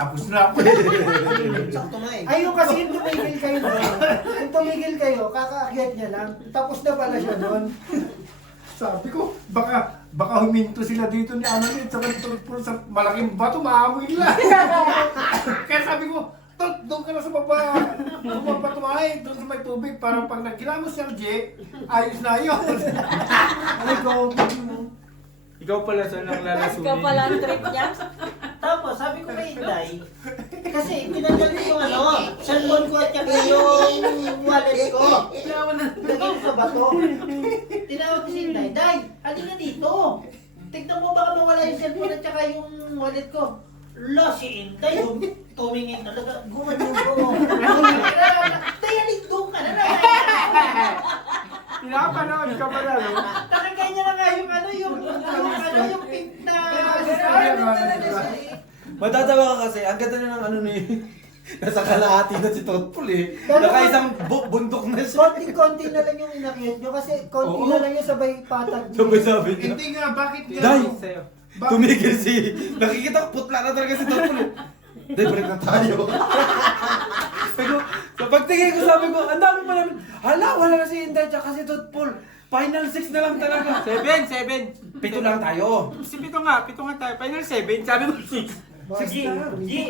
Tapos na ako. Sakto nga eh. Ayun kasi yung tumigil kayo doon. Yung tumigil kayo, kakaakyat niya lang. Tapos na pala siya doon. Sabi ko, baka huminto sila dito ni Annalyn sa puro sa malaking bato, maamoy nila. Kaya sabi ko, Tol, doon ka na sa baba. Doon ka pa tumahay, doon sa may tubig. Para pag nagkilamos si RJ, ayos na yun. Ay, go. Ikaw pala sa nang lalasunin. Ikaw pala ang trip niya. Tapos sabi ko kay Inday, kasi tinanggal niyo yung cellphone ko at saka yung wallet ko. Lagay ko sa bato. Tinawag ko si Inday, Day, halika dito. Tignan mo baka mawala yung cellphone at saka yung wallet ko. La, si Inday, tumingin talaga, gumanyan ko. Day, halika doon ka na. Pinapanood ka pala, no? Nakaganya na nga yung pink na. Matatawa ka kasi, ang ganda na ng ano ni... Nasa kalahati na si Totpol eh. Nakaisang bundok na siya. Konti-konti na lang yung inakyat nyo kasi konti Oo. na lang yung sabay patag niyo. Sabay sabi niya. Hindi nga, bakit nga? Day! Sa'yo. Bakit? Tumigil si... Nakikita ko, putla na talaga si Totpol eh. Day, break na tayo. Pero, sa pagtingin ko sabi ko, ang dami pa namin. Hala, wala na si Inday tsaka si Totpol. Final 6 na lang talaga. 7. Pito lang tayo. Si Pito nga tayo. Final 7. Sabi mo 6. G.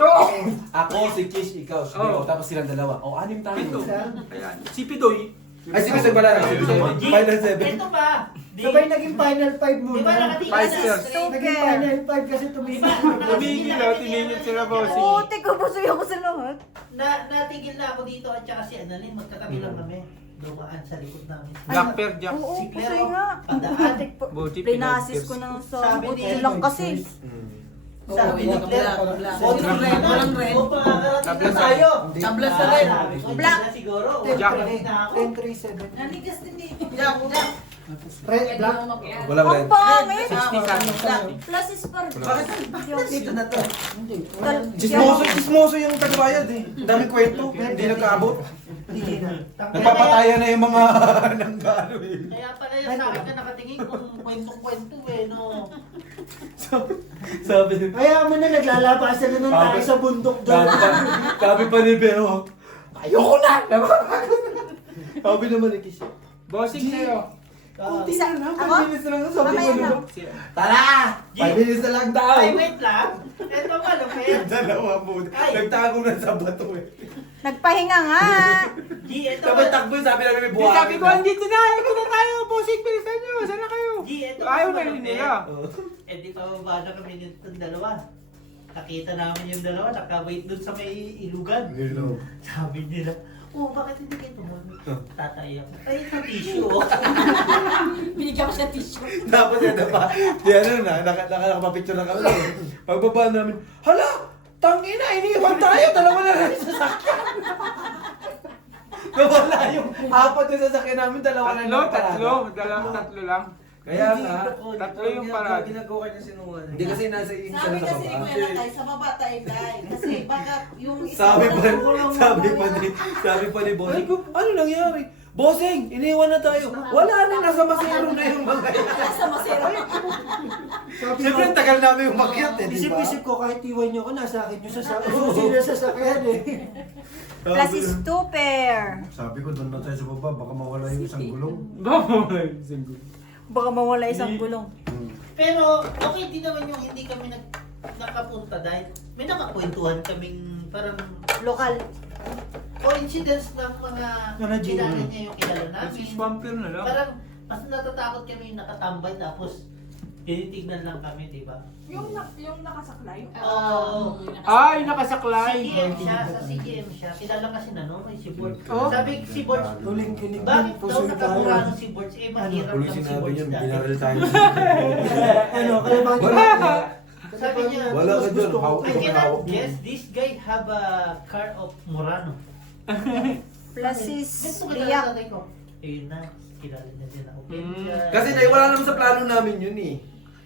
Ako, si Kish, ikaw, Oo. tapos silang dalawa. O, 6 tayo. Pito. Ayan. Si Pitoy. Ay, si Kish pala na. Final 7. Ito ba? Sabay naging final 5 Di muna. ba nakatingin Five na stars. straight? Naging final 5 kasi Di tumigil. ba? Tumingil sila, bossing. Puti ko, busoy ako sa lahat. Natigil na ako dito at saka si Annalyn, magkatabi lang kami. Dumaan sa likod namin. Jack Per Jack. Oo, Si pusoy Claire, nga. padaan. Putik po. Buti Pinasis pinag- ko ng Sabi sa ni buti lang kasi. Sabi ni Claire, Walang red, walang red. O pakakarating na Tablas tayo. Tablas na red. Sabi ko, Black. hindi na siguro. Jack. Ulit na ako. 10-3-7. Nanigas din eh. Red, black. Walang Ang red. pangit! 60. Plus is for... Bakit? Dito na to. Chismoso yung tagbayad eh. Ang daming kwento, hindi nagkaabot. Hindi na. Nagpapatayan na yung mga nanggano eh. Kaya pala yan sa akin ka nakatingin kung kwentong-kwento eh, no? Sabi niya, Kaya mo na naglalabasan na ng tayo sa bundok doon. sabi pa ni Beo, ayoko na! Sabi naman ni Kish, Bossing sa'yo. kunti Isa- na lang, ako? 5 minutes na lang. Sabi Mamaya ko na. naman, tara! 5 minutes na lang daw! Ay, wait lang. Ito ba, Lupet? Yung dalawa mo, Ay. nagtago na sa bato eh. Nagpahinga nga. G, ito Sabay ba? takbo, sabi namin may Di buhangin sabi ko, andito na tayo, bossing. Bilisan nyo. Saan na kayo? G, ito Ayaw ba, na rin Lupet? nila. Eh di pa baba na kami nitong dalawa. Nakita namin yung dalawa, nakawait dun sa may ilugan. Sabi nila, oh, bakit hindi kayo tumulong? Tatay ako. Ay, sa tissue. oh." Binigyan ko siya tissue. Tapos yan pa, di ano na, nakapapicture na kami. Pagbaba namin, hala! Tangina, iniwan tayo, dalawa na lang yung sasakyan. Nawala yung apat yung sasakyan namin, dalawa na lang parada. Tatlo lang. Kaya nga, Tatlo yung parada. ginagawa niya sinuwan. Hindi kasi nasa yung isa Sabi na kasi ni nakaba. Kuya Lakay, sa baba tayo tayo. Kasi baka yung isa Sabi pa, walang sabi pa ni Bossing, ano nangyari? Bossing, iniwan na tayo. Wala na, nasa masero na yung mga yan. sa masero. Siyempre, tagal namin umakyat eh, di ba? Isip-isip ko kahit iwan nyo ko, nasa akin yung sasakyan eh. Plus is 2 pair. Sabi ko, doon na tayo sa baba, baka mawala yung isang gulong. Baka mawala isang gulong. Pero, okay din naman yung hindi kami nakapunta dahil may nakakwentuhan kaming parang Lokal. coincidence ng mga Mga G. kilala niya yung kilala namin. Si Swamper na lang. Parang mas natatakot kami yung nakatambay tapos tinitignan lang kami, di ba? Yung nakasaklay. Oo. Ay, nakasaklay. CGM siya, sa CGM siya. Kilala kasi na no, may si Borg. Oh. Sabi si Borg, Tuling kinig bakit din, daw pusoy nakamura tayo. si Borg? Eh, mahirap Tuloy lang si sinabi Borg niya, dati. binaril tayo. Ano, kaya ba Sabi niya, Wala ka dyan, I hawak cannot guess, this guy have a car of Murano. Plus is Gusto ko Riyak. tatay ko. Ayun na, kilala niya din ako. Kasi wala naman sa plano namin yun eh.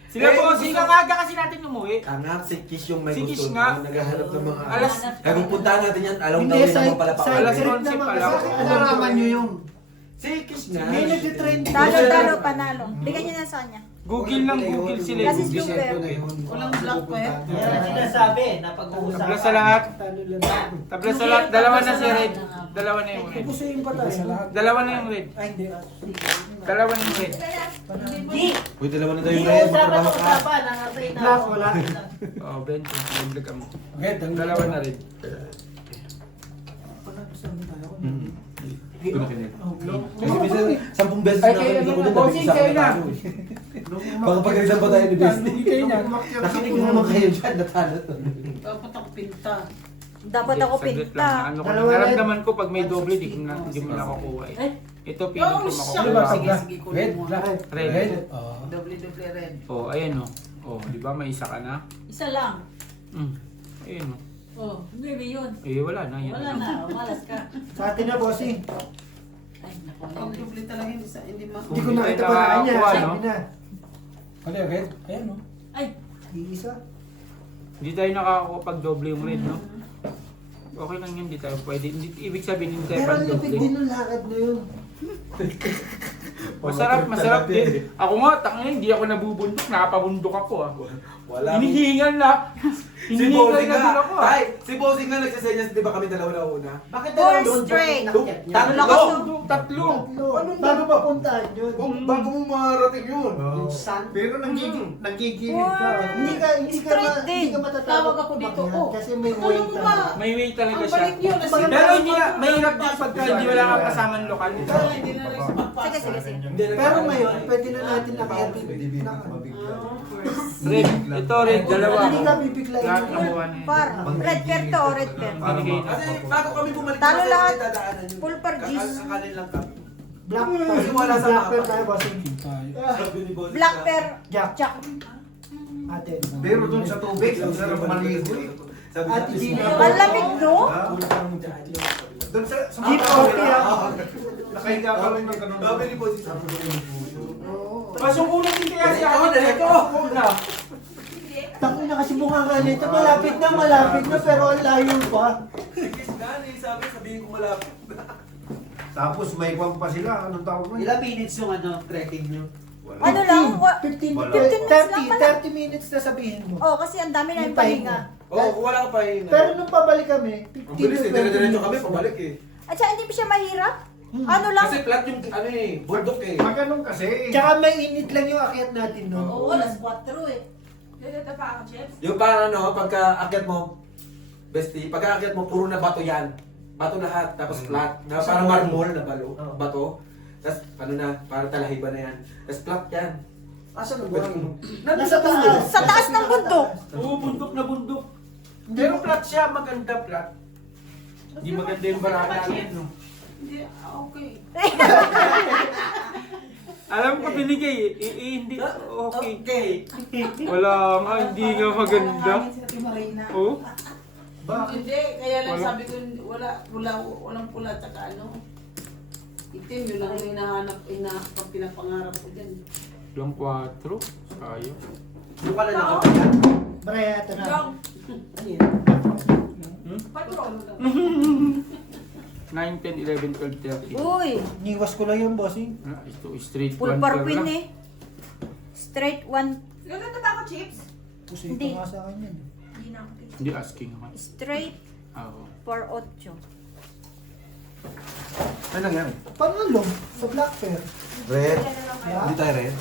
Sila Eh, bossing, gusto- ang aga kasi natin umuwi. Anak, si Kish yung may Si gusto Kish nga. naghahanap ng mga Alas- Kaya kung puntahan natin yan, alam Hindi, daw rin side- naman pala pa. side Alas trip 11 naman pa kasi. lang. Nalaman nyo yun. Si Kish nga. May nagtitrend. Talo, panalo. Bigyan niyo na sa kanya. Google lang, Google sila. Class is Desierto super. na yun. Walang black pa eh. Yan ang sinasabi na pag-uusapan. Tabla sa lahat. Talo lang. Tabla sa lahat. Dalawa na si Red. Dalawa na yung red. Pupusuin pa tayo. Dalawa na yung red. Ay, hindi. Dalawa na yung red. Di! Uy, dalawa na tayo Di yung red. usapan Matrabaho ka. usapan. Nakasay na. Black, wala. Oh, Ben. Naglag mo. Okay, Dalawa na red. Ito na kinil. Kasi minsan, 10 beses na ako dito ko doon, Bossing, nabigisa ko kayo na na. talo eh. Baka pag-reason pa tayo ni Bestie. Nakinig mo naman kayo dyan, natalo to. Dapat ako pinta. Dapat ako Saglit pinta. lang. Ano ko, Dalawa red. naramdaman ko pag may doble, di mo nakukuha eh. Ito, piling ko Oh, siya. makukuha. Sige, sige, kunin Red, mo. black. Red. Doble-doble red. Oh, ayan o. Oh, di ba may isa ka na? Isa lang. Ayun o. Oh, maybe yun. Eh, wala na. Yan Wala na, malas ka. Sa atin na, bossing. Ay, naku. Pag doble talaga hindi ma... Hindi ko Hindi nakita tayo pa na niya. nakakuha, Sabi no? na. Ano yung red? Ayan o. Ay, Iisa. Hindi tayo nakakakuha pag doble yung red, no? Okay lang yun, hindi tayo pwede. Hindi, ibig sabihin, hindi tayo Pero pag ang lipid doble. din ng lakad na yun. Masarap din. Ako nga, tangin, hindi ako nabubundok. Nakapabundok ako ah. Wala. Hinihingal na. Si Hinihingal Bossing na din nga. ako ah. Ay, si Bossing nga nagsasenyas, di ba kami dalawa na una? Bakit Four dalawa doon? straight. Bakit inakyat niya? Tatlo! Tatlo. Anong bago papuntahan yun? Bago mo marating yun. Yung sun? Pero nagigilid ka. Hindi ka matatawag Tawag ako dito, kumakihan oh. kasi may Ano weight mo ka. ba? May way talaga Ang siya. balik yun. Pero hindi na, mahirap din pagka hindi wala kang kasamang lokal. Hindi na rin sa Sige, pagpasa. sige, sige. Pero ngayon, pwede na natin nakayapin. Red, ito red, dalawa. Hindi ka bibiglayin Lahat yun. nakuha na yun. Par. Red pair to, red pair. Binigay na. Kasi bago kami bumalik Talo kasi lahat. dadaanan yun. Full pargis. Akalin lang kami. Black Kasi wala sa black mapa. pair tayo, bossing. Sabi ni Bossing Black na- pair. Jack. Jack. Ate. Pero doon sa tubig, ang sarap maligo eh. Sabi Ate natin, Gina. Ang lamig, no? Doon sa Jeep okay ah. nakahiga ka lang ng ganun. Sabi ni Bossing, sabi ko Pasok ulo din kaya Kasi si ako, ate. diretso. Una. Tangin na kasi mukha nga nito. Malapit na pero ang layo pa. Sige, sabihin ko malapit. Tapos may kwang pa sila. Anong tawag mo? Ilang minutes yung trekking nyo? Ano lang? 15 Wala. 30 minutes na sabihin mo. Oh, kasi ang dami na yung Yung time pahinga. Oo, kung wala ka pa yun. Pero nung pabalik kami, 15 Ang bilis eh, to 20 dire-diretso kami, minutes. pabalik eh. At saka hindi pa siya mahirap? Ano lang? Kasi flat yung, ano eh, bundok eh. Pag ganun kasi. Tsaka may init lang yung akyat natin, no? Oo, alas 4 eh. Dito pa ako, Chips. Yung parang ano, pagka-akyat mo, bestie, pagka-akyat mo, puro na bato yan. Bato lahat, tapos flat. Na parang marmol na bato. Tapos, ano na, parang talahiba na yan. Tapos flat yan. Asa na Pwede ba? mo- Nasa taas. Sa taas ng bundok. Oo, bundok na bundok. Pero flat siya, maganda flat. Hindi maganda yung barata natin, no? Hindi, okay. Alam ko binigay hindi. Okay. Okay. Wala nga, hindi nga maganda. Hangin sa Ate Marina. Oh? Hindi, kaya lang Wala. sabi ko, walang pula tsaka ano. Itim, yun lang yung hinahanap, pag pinapangarap ko dyan. Yung 4. Sayang. Yung pala nakapagyan. Braya, ito na. Yung, Ano yun? patrol. 9, 10, 11, 12, 13. Uy, Niwas ko lang yung bossing. Ito, straight full 1 parpin eh. Straight one. Gaganda ba ako, Chips? Puso Hindi. ito nga sa akin yan. Hindi na ako. Hindi asking ako. Straight Oo. for 8. Ano nangyari? Pangalo, sa black pair. Red. Hindi tayo red.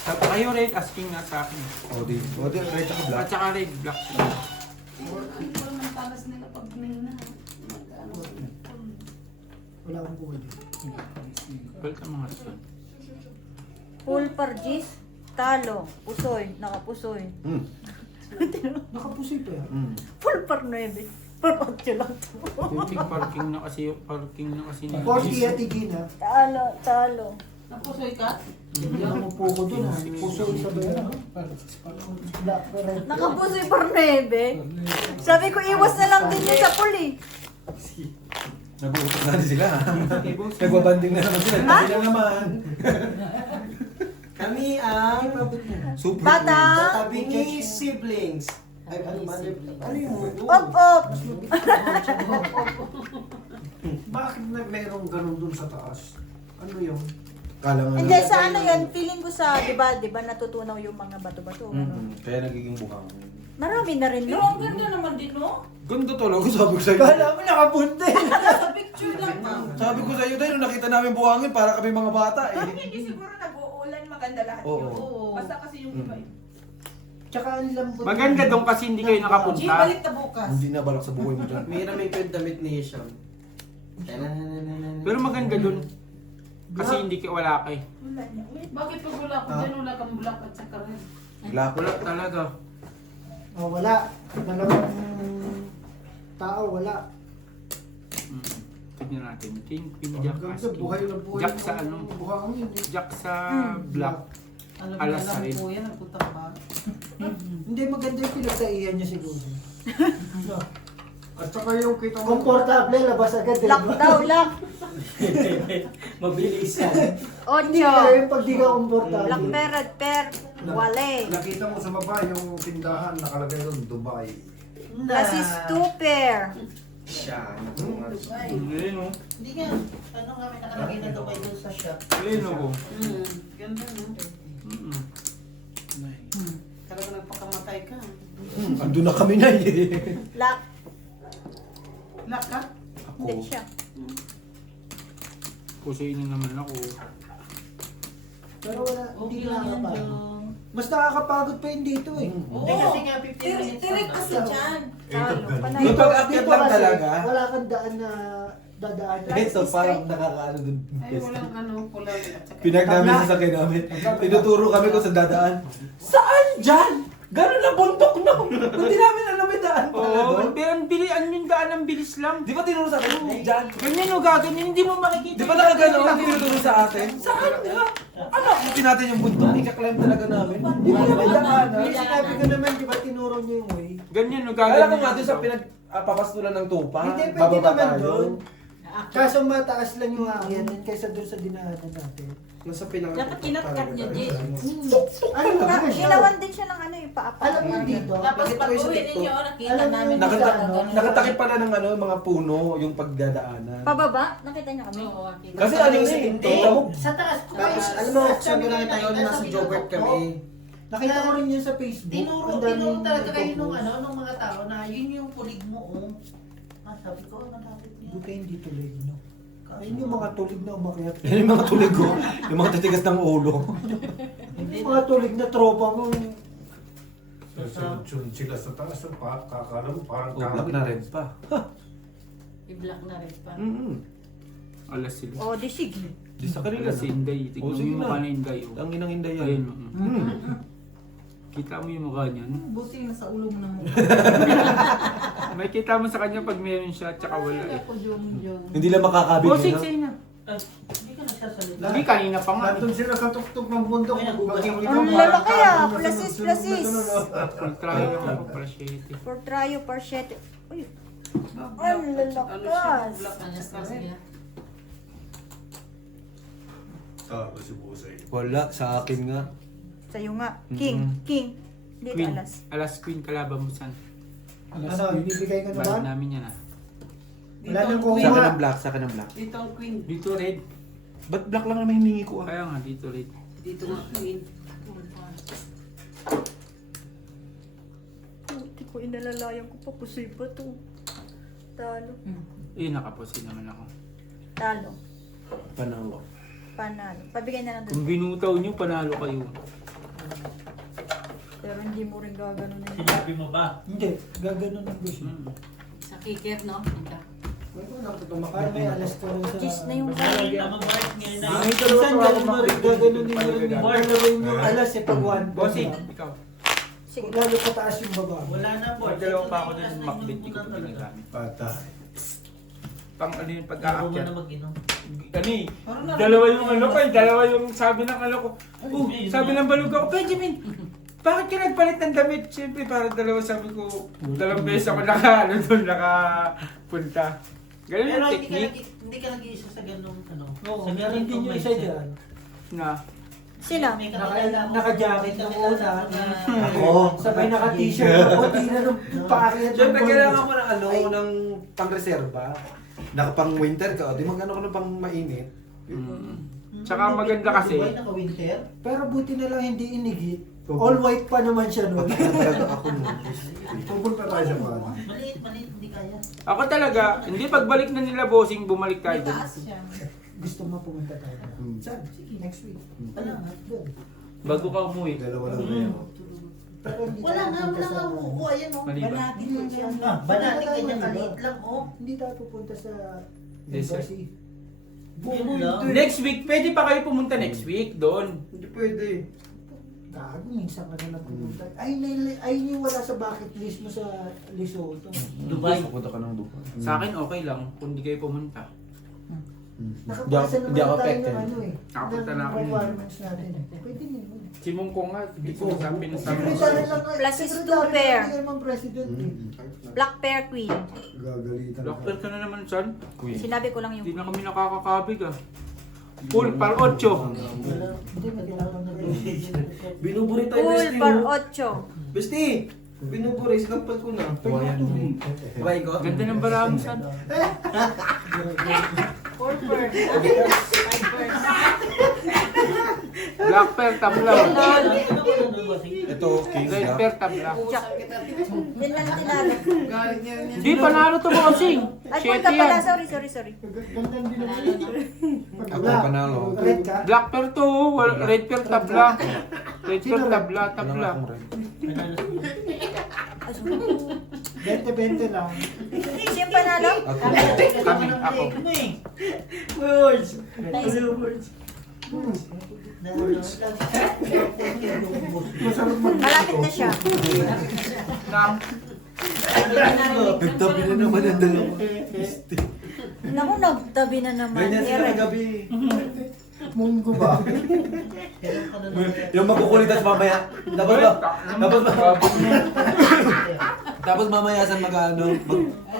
Kayo red, asking nga sa akin. O di red ako At saka red, black. Ano ko naman talas nila pag nila. Wala akong buhay. Welcome mga son. Full pargis. Talo. Pusoy. Nakapusoy. Nakapusoy pa yan. Full par 9. Par 8 lang to. Yung parking na kasi ni 40 at Gina. Talo. Talo. Napusoy ka? Hindi ako po ko dun ha. Pusoy sa bayan. Black pair. Nakapusoy par 9. Sabi ko iwas na lang din yun sa pool eh. Nag-uutos na din sila. Nagbabanding na naman sila. Tabi na naman. Kami ang Super Bata. tabi ni siblings. Ay, ano ba? Ano yung Op, op. Bakit merong ganun dun sa taas? Ano yun? Kala nga Hindi, sa ano yun, feeling ko sa, di ba natutunaw yung mga bato-bato. ano? Kaya nagiging buhangin. Marami na rin, Pero no? ang ganda naman din, no? Ganda talaga, sabi ko sa'yo. Kala mo nakapunta eh. Sa picture lang, ma'am. Sabi ko sa'yo tayo, nung nakita namin buhangin, para kami mga bata eh. Hindi siguro nag-uulan, maganda lahat Oo. yun. Oo. Basta kasi yung iba. Tsaka ang lambot. Maganda doon kasi hindi kayo G, nakapunta. balik na bukas. Hindi na balak sa buhay mo dyan. Mira may damit ni Isham. Pero maganda doon. Kasi hindi kayo wala kayo. Wala niya. Wait. Bakit pag wala ko dyan, wala kang black at saka red? Black. Wala talaga. Oh, wala. Dalawang tao, wala. Tignan natin. King, Queen, Ang Jack, ganda, As, King. buhay na buhay. Jack sa ano? Buhangin eh. Jack sa black. Alam mo, Alas alam rin. ko yan, nagpunta ba? Hindi maganda yung pinagtaihan niya siguro. At saka yung kita mo. Komportable, labas agad. eh. Lock daw, lock. Mabilis yan. Hindi Ocho. kaya yung pag di ka komportable. Black per, red per, wale. Nakita mo sa baba yung tindahan nakalagay doon, Dubai. Plus is 2 pair. Siya. Ayun o. Hindi nga. Ano nga may nakalagay na Dubai doon sa shop? Ayun o. Ganda, no? Mm-mm. Talaga nagpakamatay ka. Ando na kami na eh. Lock. Black ka? Hindi siya. Pusayin na naman ako. Pero wala, hindi Okay lang yan, nakakapagod. Jong. Mas nakakapagod pa yun dito eh. Hindi kasi nga 15 minutes. Tirik lang. kasi dyan. Talo. Panay. Yung pag-akyat lang kasi, talaga. wala kang daan na dadaan. Ito, parang nakakaano dun. Ay, walang ano, pula at saka. Pinag namin sa sakay namin. Tinuturo kami kung sa dadaan. Saan dyan? Gano'n na bundok na. Hindi namin alam yung daan pala Oo, doon. pero ang bilis, ano yung daan ang bilis lang. Di ba tinuro sa akin? Dyan. Ganyan o gaganyan, hindi mo makikita. Di ba nakagano'n ang tinuturo sa atin? Saan nga? Ano? Hindi natin yung bundok. Ika-climb talaga namin. Hindi ko naman daan. Yung sinabi ko naman, di ba tinuro niyo yung way? Ganyan o Kala gaganyan. ko nga doon sa papastulan ng tupa. Hindi, pwede Bababa naman tayo. doon. Kaso mataas lang yung aakyanan kaysa doon sa dinaanan natin. Nasa pinaka... Dapat kinat-cut niya, Jay. Ano ba siya? Ginawan din siya ng ano yung paapa. Alam mo dito, Tapos Bakit pag ko yung sa uwi TikTok? ninyo, nakita Alam mo namin yung na isa, sa ano? Nakatakip pala ng ano, mga puno, yung pagdadaanan. Pababa? Nakita niyo kami? Oo, kita. Kasi ano yun eh, Hindi. Sa taas. Tapos, alam mo, sabi nga tayo, nasa Jobert kami. Nakita ko rin yun sa Facebook. Tinuro Ang daming talaga kayo nung nagpo-post. nung mga tao na yun yung pulig mo, oh. Ah, sabi ko, malapit niya. Buti hindi tuloy, no? Ayun yung mga tulig na umakyat. Yan yung mga tulig ko, yung mga titigas ng ulo. Yung mga tulig na tropa mo. Sunod sila sa taas, kakala mo parang Oh, black na red pa. I-black na rin pa. Alas sila. O, di sige. Di sa kanila Alas si Inday. Oh, Tignan mo sige yung na. mukha na Inday. oh. Ang inang inday yan. Ayun. Kita mo yung mukha niyan. Buti nasa ulo mo na mo. May kita mo sa kanya pag meron siya at saka wala eh. Ako, Jong. Hindi lang makakabig Bossing, yun, sa'yo na. Hindi ka nagsasalita. Hindi, kanina pa nga. Nandun sila sa tuktok ng bundok. Ang lalaki ah, plasis. Full trial ako para siya ito. For tryo, par 7. Uy, ang Ano siya, lalakas. black na siya. Si Busay. Wala, sa akin nga. Sa'yo nga. King, king. Dito Queen. alas. Alas Queen, kalaban mo san. Ano, ibibigay ka Bayad naman? namin yan ah. Wala nang Sa kuha. akin ang black, sa akin ang black. Dito ang queen. Dito red. Ba't black lang naman hiningi ko ah? Kaya nga, dito red. Dito nga queen. Hindi ko inalalayan ko pa. Pusoy ba to? Talo. Eh, nakaposin naman ako. Talo. Panalo. Panalo. Pabigay na lang Kung doon. binutaw nyo, panalo kayo. Pero hindi mo rin gagano na yun. Sinabi mo ba? Hindi, gaganon ang gusto. Sa kicker, no? Ika. Parang may alas ko rin sa... Gis na yung Ay, naman Bart ngayon na. Ay, minsan ganun mo rin, gaganon din mo rin. Ano rin yung alas eh, pag one. Bossing, ikaw. Sige. Kung lalo pataas yung baba. Wala na, Bart. Magdalawa pa ako din makbit, hindi ko pa ginagamit. Patay. Pang ano yung Ako mo pag-aakyat. na mag-inom. Ano eh, dalawa yung ano ko eh, dalawa yung sabi ng ano ko. Sabi ng balog ako, Benjamin, bakit ka nagpalit ng damit? Siyempre, parang dalawa sabi ko, dalawang beses ako nakapunta. Ganun Pero yung hindi technique hindi ka nag-iisa sa ganung ano. Oo, sa meron din yung isa dyan. na Sino? May kakilala ako. Naka-jacket na una. Ako. Sabay naka-t-shirt ako, di na nung paakyat. Siyempre, kailangan mo ng ano, ng pang-reserva. Nakapang winter ka, o di mag-ano ka ng pang mainit. Tsaka maganda kasi. Dubai naka-winter. Pero buti na lang hindi inigit. All white pa naman siya noon. Pupunta tayo sa mga. Maliit, hindi kaya. Ako talaga, hindi pagbalik na nila bossing, bumalik tayo dun. Taas siya. Gusto mo pumunta tayo? Saan? Sige, next week. Wala nga, doon. Bago ka umuwi. Dalawa lang na yan. Pero hindi Wala tayo nga, pupunta wala nga. sa- Oo, ayan o. Maliban. Banatin mo siya. Banati ganyan kaliit lang oh. Hindi tayo pupunta sa Desert. embassy. Yun lang. Next week, pwede pa kayo pumunta next week doon. Hindi pwede. Gago, minsan ka na lang pumunta. Ay, wala sa bucket list mo sa Lesotho. Dubai. Pupunta ka ng Dubai. Sa akin okay lang kung di kayo pumunta. Nakapasa Hindi ako naman tayo ng affected. ano eh. Nakapunta na ng ako. requirements natin eh. Pwede naman. Si Mungkong nga, hindi ko nasabi na sabi. Secretary lang Plus is secretary two pair. lang naman president eh. Black Pear Queen. Gagalitan. Doctor ka na naman, son. Sinabi ko lang Hindi yung na kami nakakakabig ah. Full par 8. Hindi, magkailangan na Binuburi tayo, full Bestie. par oh. 8. Bestie! Binuburi, sinampal ko na. Kumain ko? Ganda ng balami, son. 4 per. 5 per. Black pear tabla. Ito, King. Red pear tabla. Yan lang tinalo. Galing yan. Hindi, panalo to bossing. Ay, 7 punta pala. yan. Sorry. Gandang din naman. Ako panalo. Red ka? Black pear to, red pear tabla. Red pear tabla. Ay, sorry. 20-20 lang. Siyang panalo? Kami, ako. Nice. Malapit na siya. Nang, Nagtabi na naman ang dalawa. Naku, nagtabi na naman. Ganyan sila Eric. gabi. Munggo ba? Yung makukulitas mamaya. Tapos mamaya sa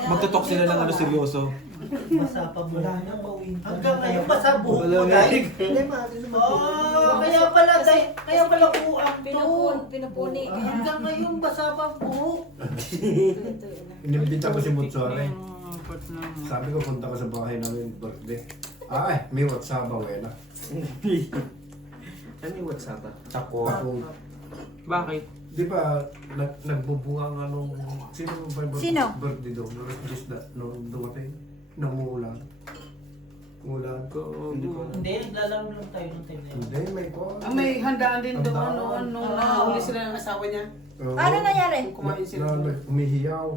magtutok sila ng ano seryoso. Basa pa mo. Wala na, pauwi. Hanggang ngayon basa buhok Wala mo na. dahil. Hindi, maaari naman. Oh, kaya pala kuang to. Pinupuni. Hanggang ngayon basa pa buhok. Inimbita ko si Mutsuare. Sabi ko, punta ko sa bahay namin birthday. Ay, may WhatsApp ba, wala? Ano yung WhatsApp? Ako. bakit? Di ba, nagbubunga nga nung, sino ba yung Sino? birthday doon? Nung dumating, nangulan. Ngulan ko. Hindi, naglalaro lang tayo ng time na yun. Hindi, may ko. May handaan din doon Handaan. nung nahuli sila ng asawa niya. Ano nangyari? Kumain sila. Umihiyaw.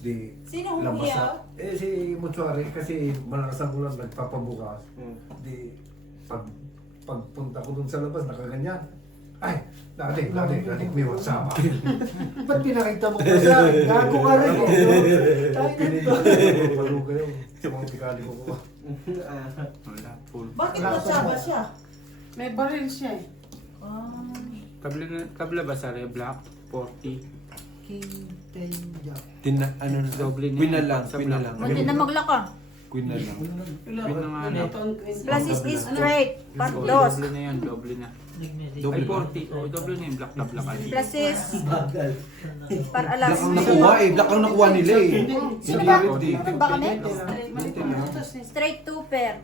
Di, Sino lamasa. Eh, si Mutsuari, kasi malakas ang ulan, nagpapabukas. Di, pagpunta ko dun sa labas, nakaganyan. Ay, dati, may WhatsApp. Ba't pinakita mo pa siya? Gago ka rin eh. Tayo nito. Maluga yun. Sa mga pikali ko ko. Wala, full. Bakit masama siya? May baril siya eh. Tabla ba sa black? 40. King Tenja. Ano na? Doble na Queen na yan. lang. Sa Queen na black. lang. Munti na maglaka. Queen na lang. Queen na nga na. Plus is straight. Par Oh, dos. doble na yan, doble na. Doble Ay, ba? 40. Oh, doble na yung black tabla ka. Plus is par alas. Black ang nakuha eh. Black ang nakuha nila eh. Sino Hindi ba? red eh. Ano ba kami? eh. Straight 2 pair.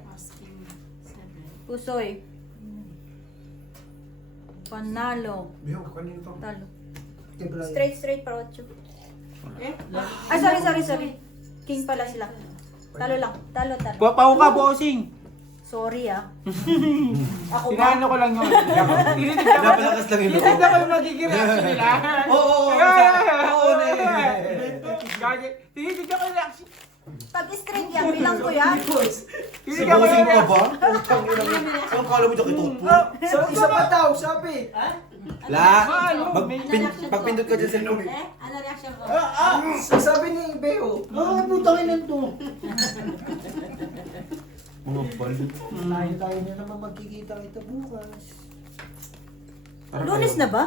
Pusoy. Panalo. Biyo, kanino to? Talo. Kay Brian. Straight par 8. Ay, sorry. King pala sila. Talo lang. Talo. Pao ka, bossing! Sorry ah. Ako ba? Sinaano ko lang yun. Tinitignan ko. Napalakas lang yun. Tinitignan ko yung magiging reaction nila. Oo, Gagi. Tinitignan ko yung reaction. Pag straight yan, bilang ko yan. Tinitignan ko yung Sinusin ka reaction. ba? Saan kala mo dyan kito? Isa pa daw, sabi. La! Ano? Pagpindot ka dyan sa loob. Ano reaction ko? Sabi ni Beo. Putangin na to. Mga balit. Tayo na naman magkikita kita bukas. Lunes na ba?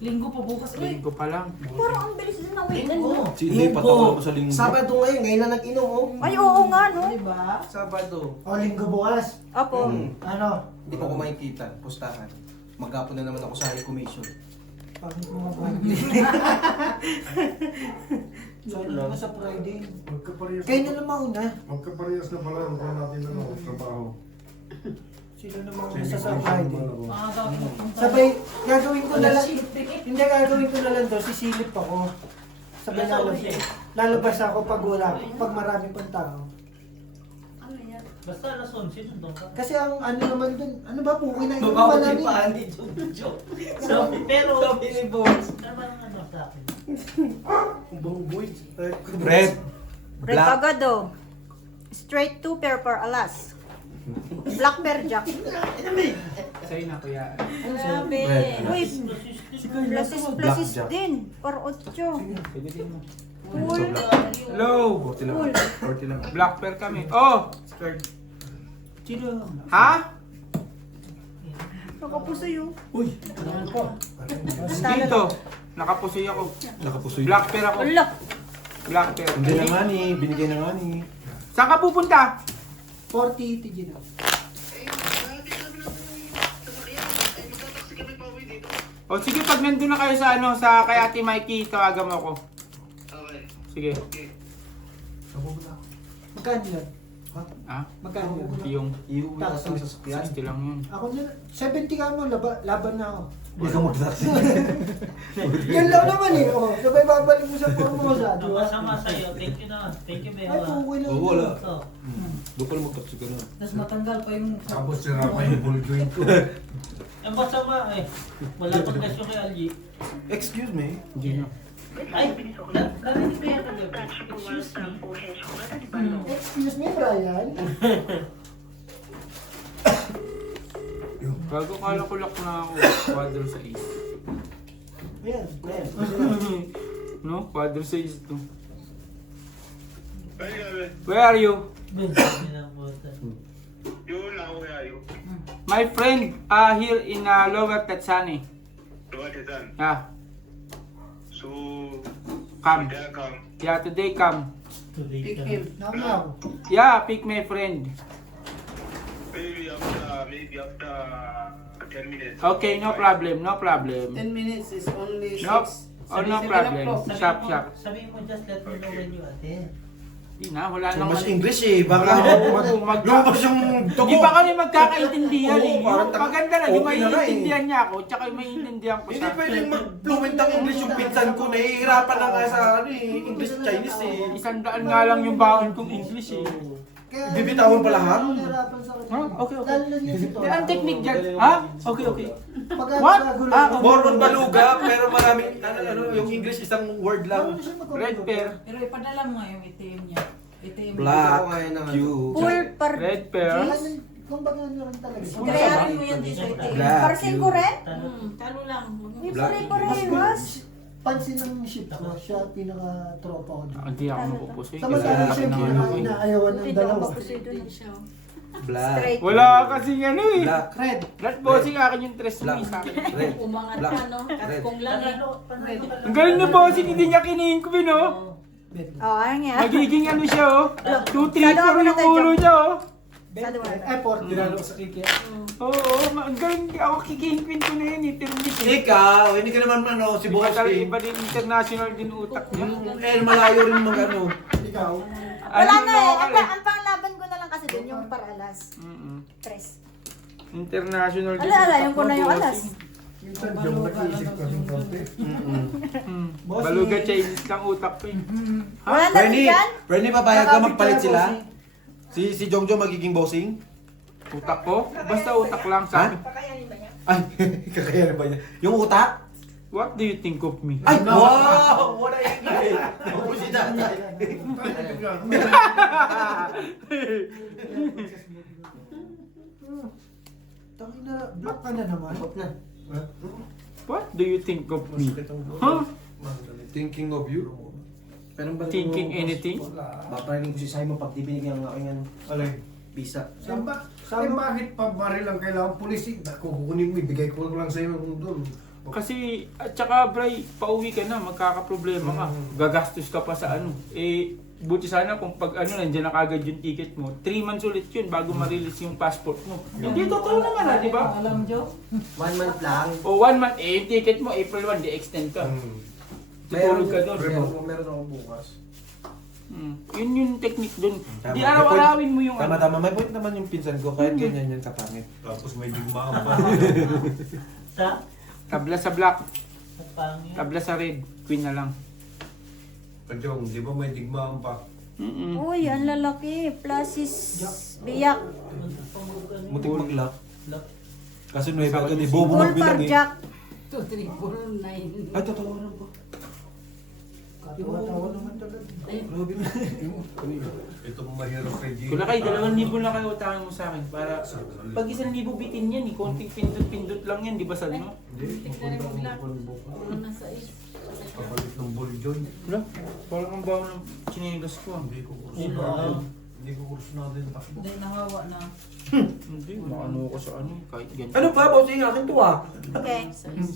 Linggo pa bukas. Uy, Linggo pa lang. Parang ang bilis din ng weekend mo. Hindi, patawa mo sa linggo. Sabado ngayon na nag-inom oh. Ay, oo nga no. diba? Sabado. O, linggo bukas. Opo. Ano? Hindi ko makikita. Pustahan. Maghapon na naman ako sa high commission. Pagod mo ba? Sorry naman sa Friday. Magkaparehas Kayo na lang mauna. Magkaparehas na pala ang natin trabaho. Sila namang nasa sa Friday. Maaga ako. Sabay, gagawin ko na lang. Hindi, gagawin ko na lang daw, sisilip ako. Sabay lalabas ako pag marami pang tao. Ano yan? Basta alas 11, nandun ka. Kasi ang ano naman dun, ano ba, puki na ito Bumawag malamig. yung paan ni Jojo. Pero, sabi ni Bones, naman ang ano sa akin. Red. Red agad oh. Straight 2 pair for alas. Black pair jack. Sa'yo na kuya. Grabe. Uy, plasis Blackjack. din. For 8. Pwede din mo. Cool. Hello! 40 lang. 40 lang. Black pair kami. Oh! Sino? Ha? Nakapusoy oh. Uy, Dito. Nakapusoy ako. nakapusoy. Black pair ako. Wala. Black pair. Hindi na nga ni, binigay na nga ni. Saan ka pupunta? 40 TG na. O sige, pag nandun na kayo sa ano, sa kay Ate Mikey, tawagan mo ako. Sige. Magkano yan? Ha? Magkano yan? Yung Iuwi ka sa sasakyan. 60 lang yun. Ako na, 70 ka mo, laban na ako. Hindi ka mag-taxi. Yan lang naman eh, oh. Sabay babalik mo sa Formosa, di Ang ba? masama sa'yo, thank you naman. Thank you, Ay, Bella. puki na. Oo, wala. Ito. Doon pala mag-taxi ka na. Tapos matanggal pa yung... Tapos sira pa yung ballpoint ko. Ang masama eh. Wala pang gasyo kay Algie. Excuse me. Hindi na. Ay, narinig ko yan kagabi. Excuse me. Excuse me, Brian. Bago kala ko lock na ako. Quadro sa is. Ayan, ayan. No? Quadro sa is to. Where are you? Sabi ng bota. My friend, here in Lower Tatsani. Yeah. Come. Yeah, today come. Pick him. Now, now. Yeah, pick my friend. Maybe after 10 minutes. Okay, no problem, no problem. 10 minutes is only 6. Nope. Oh, no problem. Shop, shop. Sabi mo, just let me know when you attend. Di na, wala So nang much English eh. Baka lumabas yung dugo. Di ba kami magkakaintindihan Oo, eh. parang Yung maganda lang, yung okay na nga eh. maiintindihan niya ako, tsaka yung maiintindihan ko Hindi siya. pwedeng mag-fluent ang English yung pinsan ko. Nahihirapan na nga sa ano eh, English-Chinese eh. 100 nga lang yung baon kong English eh. Kaya, Bibitawan pa lahat? nahirapan sa kanya. Huh? Okay, okay. Lalo na niya si Di, ang technique dyan. Ha? Okay, okay. Pagka What? nagkagulo Ah, ka, More on baluga, pero maraming, ano, yung English isang word lang. paano siya mag- Red pair. Pero ipadala mo nga yung ATM niya. ATM Black, Q. Full par... Red pair. Kung baga ano rin talaga. Bayaran mo yan din sa ATM. Black, Par 5 rin? Talo lang. May Black. pare-parehas. Pansin ng ship ko, siya pinaka-tropa ko dito. Hindi ako mapupusoy. Sa Kasi mga laki siya ng ano ko eh. inaayawan ng Buti daw dalawa. mapusoy dun. Black, Straight. Wala kasing ano eh. black, Red. Blood bossing akin yung tres mo black, eh sa akin. red, Umangat black, ka, no? red. Kung lang eh. Ang galing na bossing, hindi niya kiningkwi no? Oh, ano nga. Magiging ano siya oh. 2, 3, Sado ako 4 na yung tayo ulo dyan. niya oh. Sado mo na. Effort. Dinalo sa kiki. Oo, ang galing. Ako kikingkwin ko na yun eh. Termis eh. Ikaw, hindi ka naman ano, si Iba Boss talaga, King. iba din international din utak niya. Eh, malayo rin mag ano. Ikaw. Wala Ano, na eh. local eh. Ang panglaban ko na lang kasi dun yung paralas. Mm-mm. Tres. International din Ala, utak yung ko mo, na yung bossing. alas. Minsan yung nag-iisip ka ng konti. Bossing. Baluga Chinese lang utak ko eh. Wala na rin Bernie, dyan? Bernie, papayag ka Nakapit magpalit ka, sila? bossing. Si Jongjo magiging bossing? Utak ko? Basta utak lang sa akin. Kakayanin ba niya? Ay, kakayanin ba niya? Yung utak? What do you think of me? Ay, wow! Wala yung English. Ako si Tatay. Tangina, black ka na naman. What do you think of me? Huh? Thinking of you? Pero ba Thinking anything? Paparinig ko si Simon pag di binigyan ang aking ano, Alay. visa. Samba, bakit pa baril lang kailangan pulis? Kukunin mo, ibigay ko lang sa'yo doon. Kasi, at saka Bray, pauwi ka na, magkakaproblema ka. Gagastos ka pa sa ano. Eh, buti sana kung pag ano, nandiyan na kagad yung ticket mo. 3 months ulit yun bago ma-release yung passport mo. Hindi totoo naman ha, di ba? Alam, Joe? 1 month lang. O 1 month, eh, yung ticket mo, April 1, di-extend ka. Tutulog ka doon. Meron ako bukas. Yun yung technique dun. Tama. Di araw-arawin mo yung Tama, tama. May point naman yung pinsan ko. Kahit ganyan yan kapangit. Tapos may digmaan pa. Sa? tabla sa black, Sa pangit. tabla sa red, queen na lang. Kadyong, di ba may digmaan pa? Uy, ang lalaki. Plus is biyak. Mutik mag-lock. Lock. Kaso 9 agad eh. Bobo Full magbilang par eh. jack. 2, 3, 4, 9. Ay, totoo lang po. Katawa-tawa naman talaga. Grabe na. Itong mahirap kay Gino. Kung na kayo, 2,000 lang kayo utangin mo sa akin para pag 1,000 bitin yan, konting pindot-pindot lang yan, di ba sabi mo? Hindi, magpunta akong buka. Ano na sa is? Kapalit ng ball joint. Wala, parang ang baho ng chinelas ko. Hindi ko kurso Yun na. lang. Hindi ko kurso natin takbo. Hindi, nahawa na. Hindi, maano ko sa ano, kahit ganito. Ano ba, bossing? Akin to ah. Okay.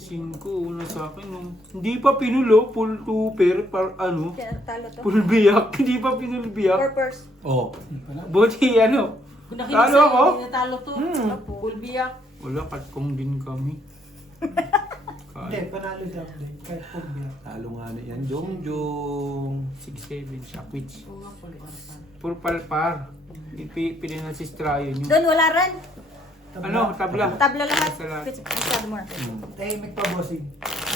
Yung 5 una sa akin nung hindi pa pinulo, full tuper, par ano, Talo to. full biyak, hindi pa pinulo biyak. Purpose. Oo. Buti ano, Kung Talo nakinig ako? sa'yo, hindi natalo to. Bulbiyak. wala, katkong din kami. Hindi, panalo daw din. Kahit pag biyak. Talo nga na yan. Jong. 6-7 siya, which Oo nga, pulpar. puro palpar. Pinanal si Strayo nyo. Doon wala rin. Ano, tabla. Tabla lahat. Sa lahat. Masyado mo na. Tahimik pa, bossing.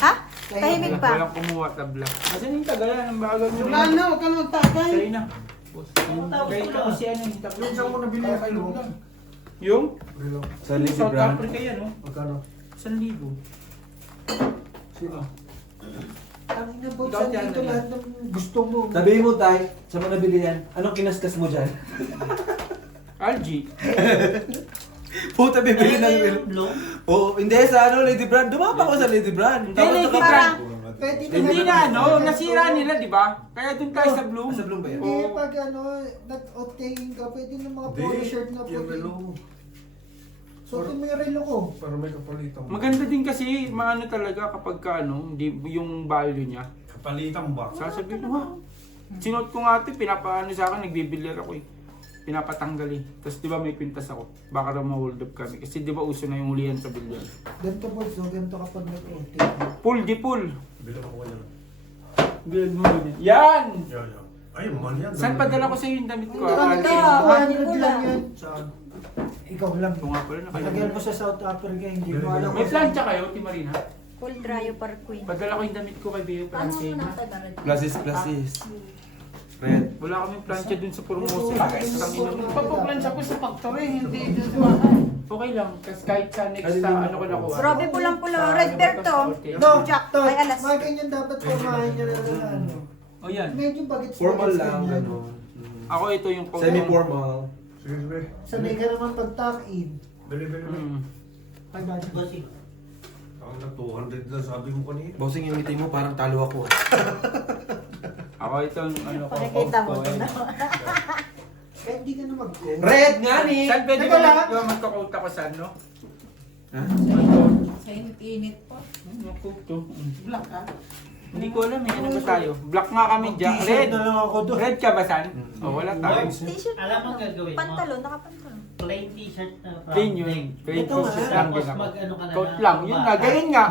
Ha? Tahimik pa. Walang kumuha tabla. Kasi yung tagalan, ang bagal nyo. Wala na, huwag ka magtagay. Sa'yo na. Boss. Kahit ka kasi ano yung tabla. Saan mo nabili yung kay Luna? Yung? Sa Lady South Brand. Africa yan, oh. Magkano? 1,000. Sino? Ang inabot Ikaw, sa Tiana, dito yan. lahat ng gusto mo. Sabihin mo, Tay, sa mga nabili yan, anong kinaskas mo dyan? Algie. Puta, bibili Ay, ng... yung blue? Oo, hindi sa ano, Lady Brand. Dumapa ko sa Lady Brand. Hindi, Lady naka- Brand. Pwede Hindi naman. na ano, nasira nila, di ba? Kaya dun tayo sa Bloom. Sa Bloom ba yan? Hindi, Oo. pag ano, nag-outtaking ka, pwede ng mga Hindi, polo shirt na yung puti. relo. Suotin mo yung relo ko. Para may kapalitan mo. Maganda din kasi, maano talaga kapag ka ano, hindi, yung value niya. Kapalitan ba? Sasabihin mo, ha? Sinuot ko nga ito, pinapaano sa akin, nagbibilyar ako eh. Pinapatanggal eh. Tapos di ba may pintas ako? Baka raw ma-hold up kami. Kasi di ba uso na yung hulihan sa bilyar. Ganito po, so ganito kapag nag-outtaking. Pull, di pull. Bilang ako yan. Bilad mo din. Yan! Yan, yan. Ay, man yan. Saan padala ko sa yung damit ko? Hindi ah? lang Algie? ito, 100 lang yan. Saan? Ikaw lang. Ito nga pala, Lagyan nakalimutan. mo sa South Africa, hindi mo alam May kung plancha kayo, Timarina? Full dryo par queen. Padala ko yung damit ko kay Beo Ano Francina. na tayo ba rin? Plasis. Red. Wala kaming plancha dun sa Formosa. Papaplansya ko sa factory, hindi dun sa bahay. Okay lang, kasi kahit sa next ano ko nakuha. Grabe pulang-pula. Red bear to. No, Jack. to, Ay, alas. mga ganyan dapat formahan nyo na ano. O yan. Medyo bagets Formal bagets lang, ganyan. ano. Ako ito yung Semi-formal. Sige, sige. Sanay ka naman pag-tuck-in. Bili, bili, bili. Ay, bakit? Bossing. Ang na 200 lang sabi mo kanina. Bossing, yung ngiti mo parang talo ako. Ako itong ano ko. Pakikita mo. off ko, eh. Kahit hindi ka na mag-go. Red nga ni! Saan pwede Teka ba lang. magkakot ako sa ano? Ha? Sa init-init po. Magkakot to. Black ah. Hindi ko alam eh. Ano ba tayo? Black nga kami dyan. T-shirt Red. na lang ako doon. Red ka ba, San? O wala tayo. T-shirt. Alam mo ang gagawin mo? Pantalon, nakapantalon. Plain t-shirt na from Plain yun. leg. Plain Ito t-shirt nga. lang Tapos din ako. mag-ano ka na Coat na- lang. Yun nga. Ganyan nga.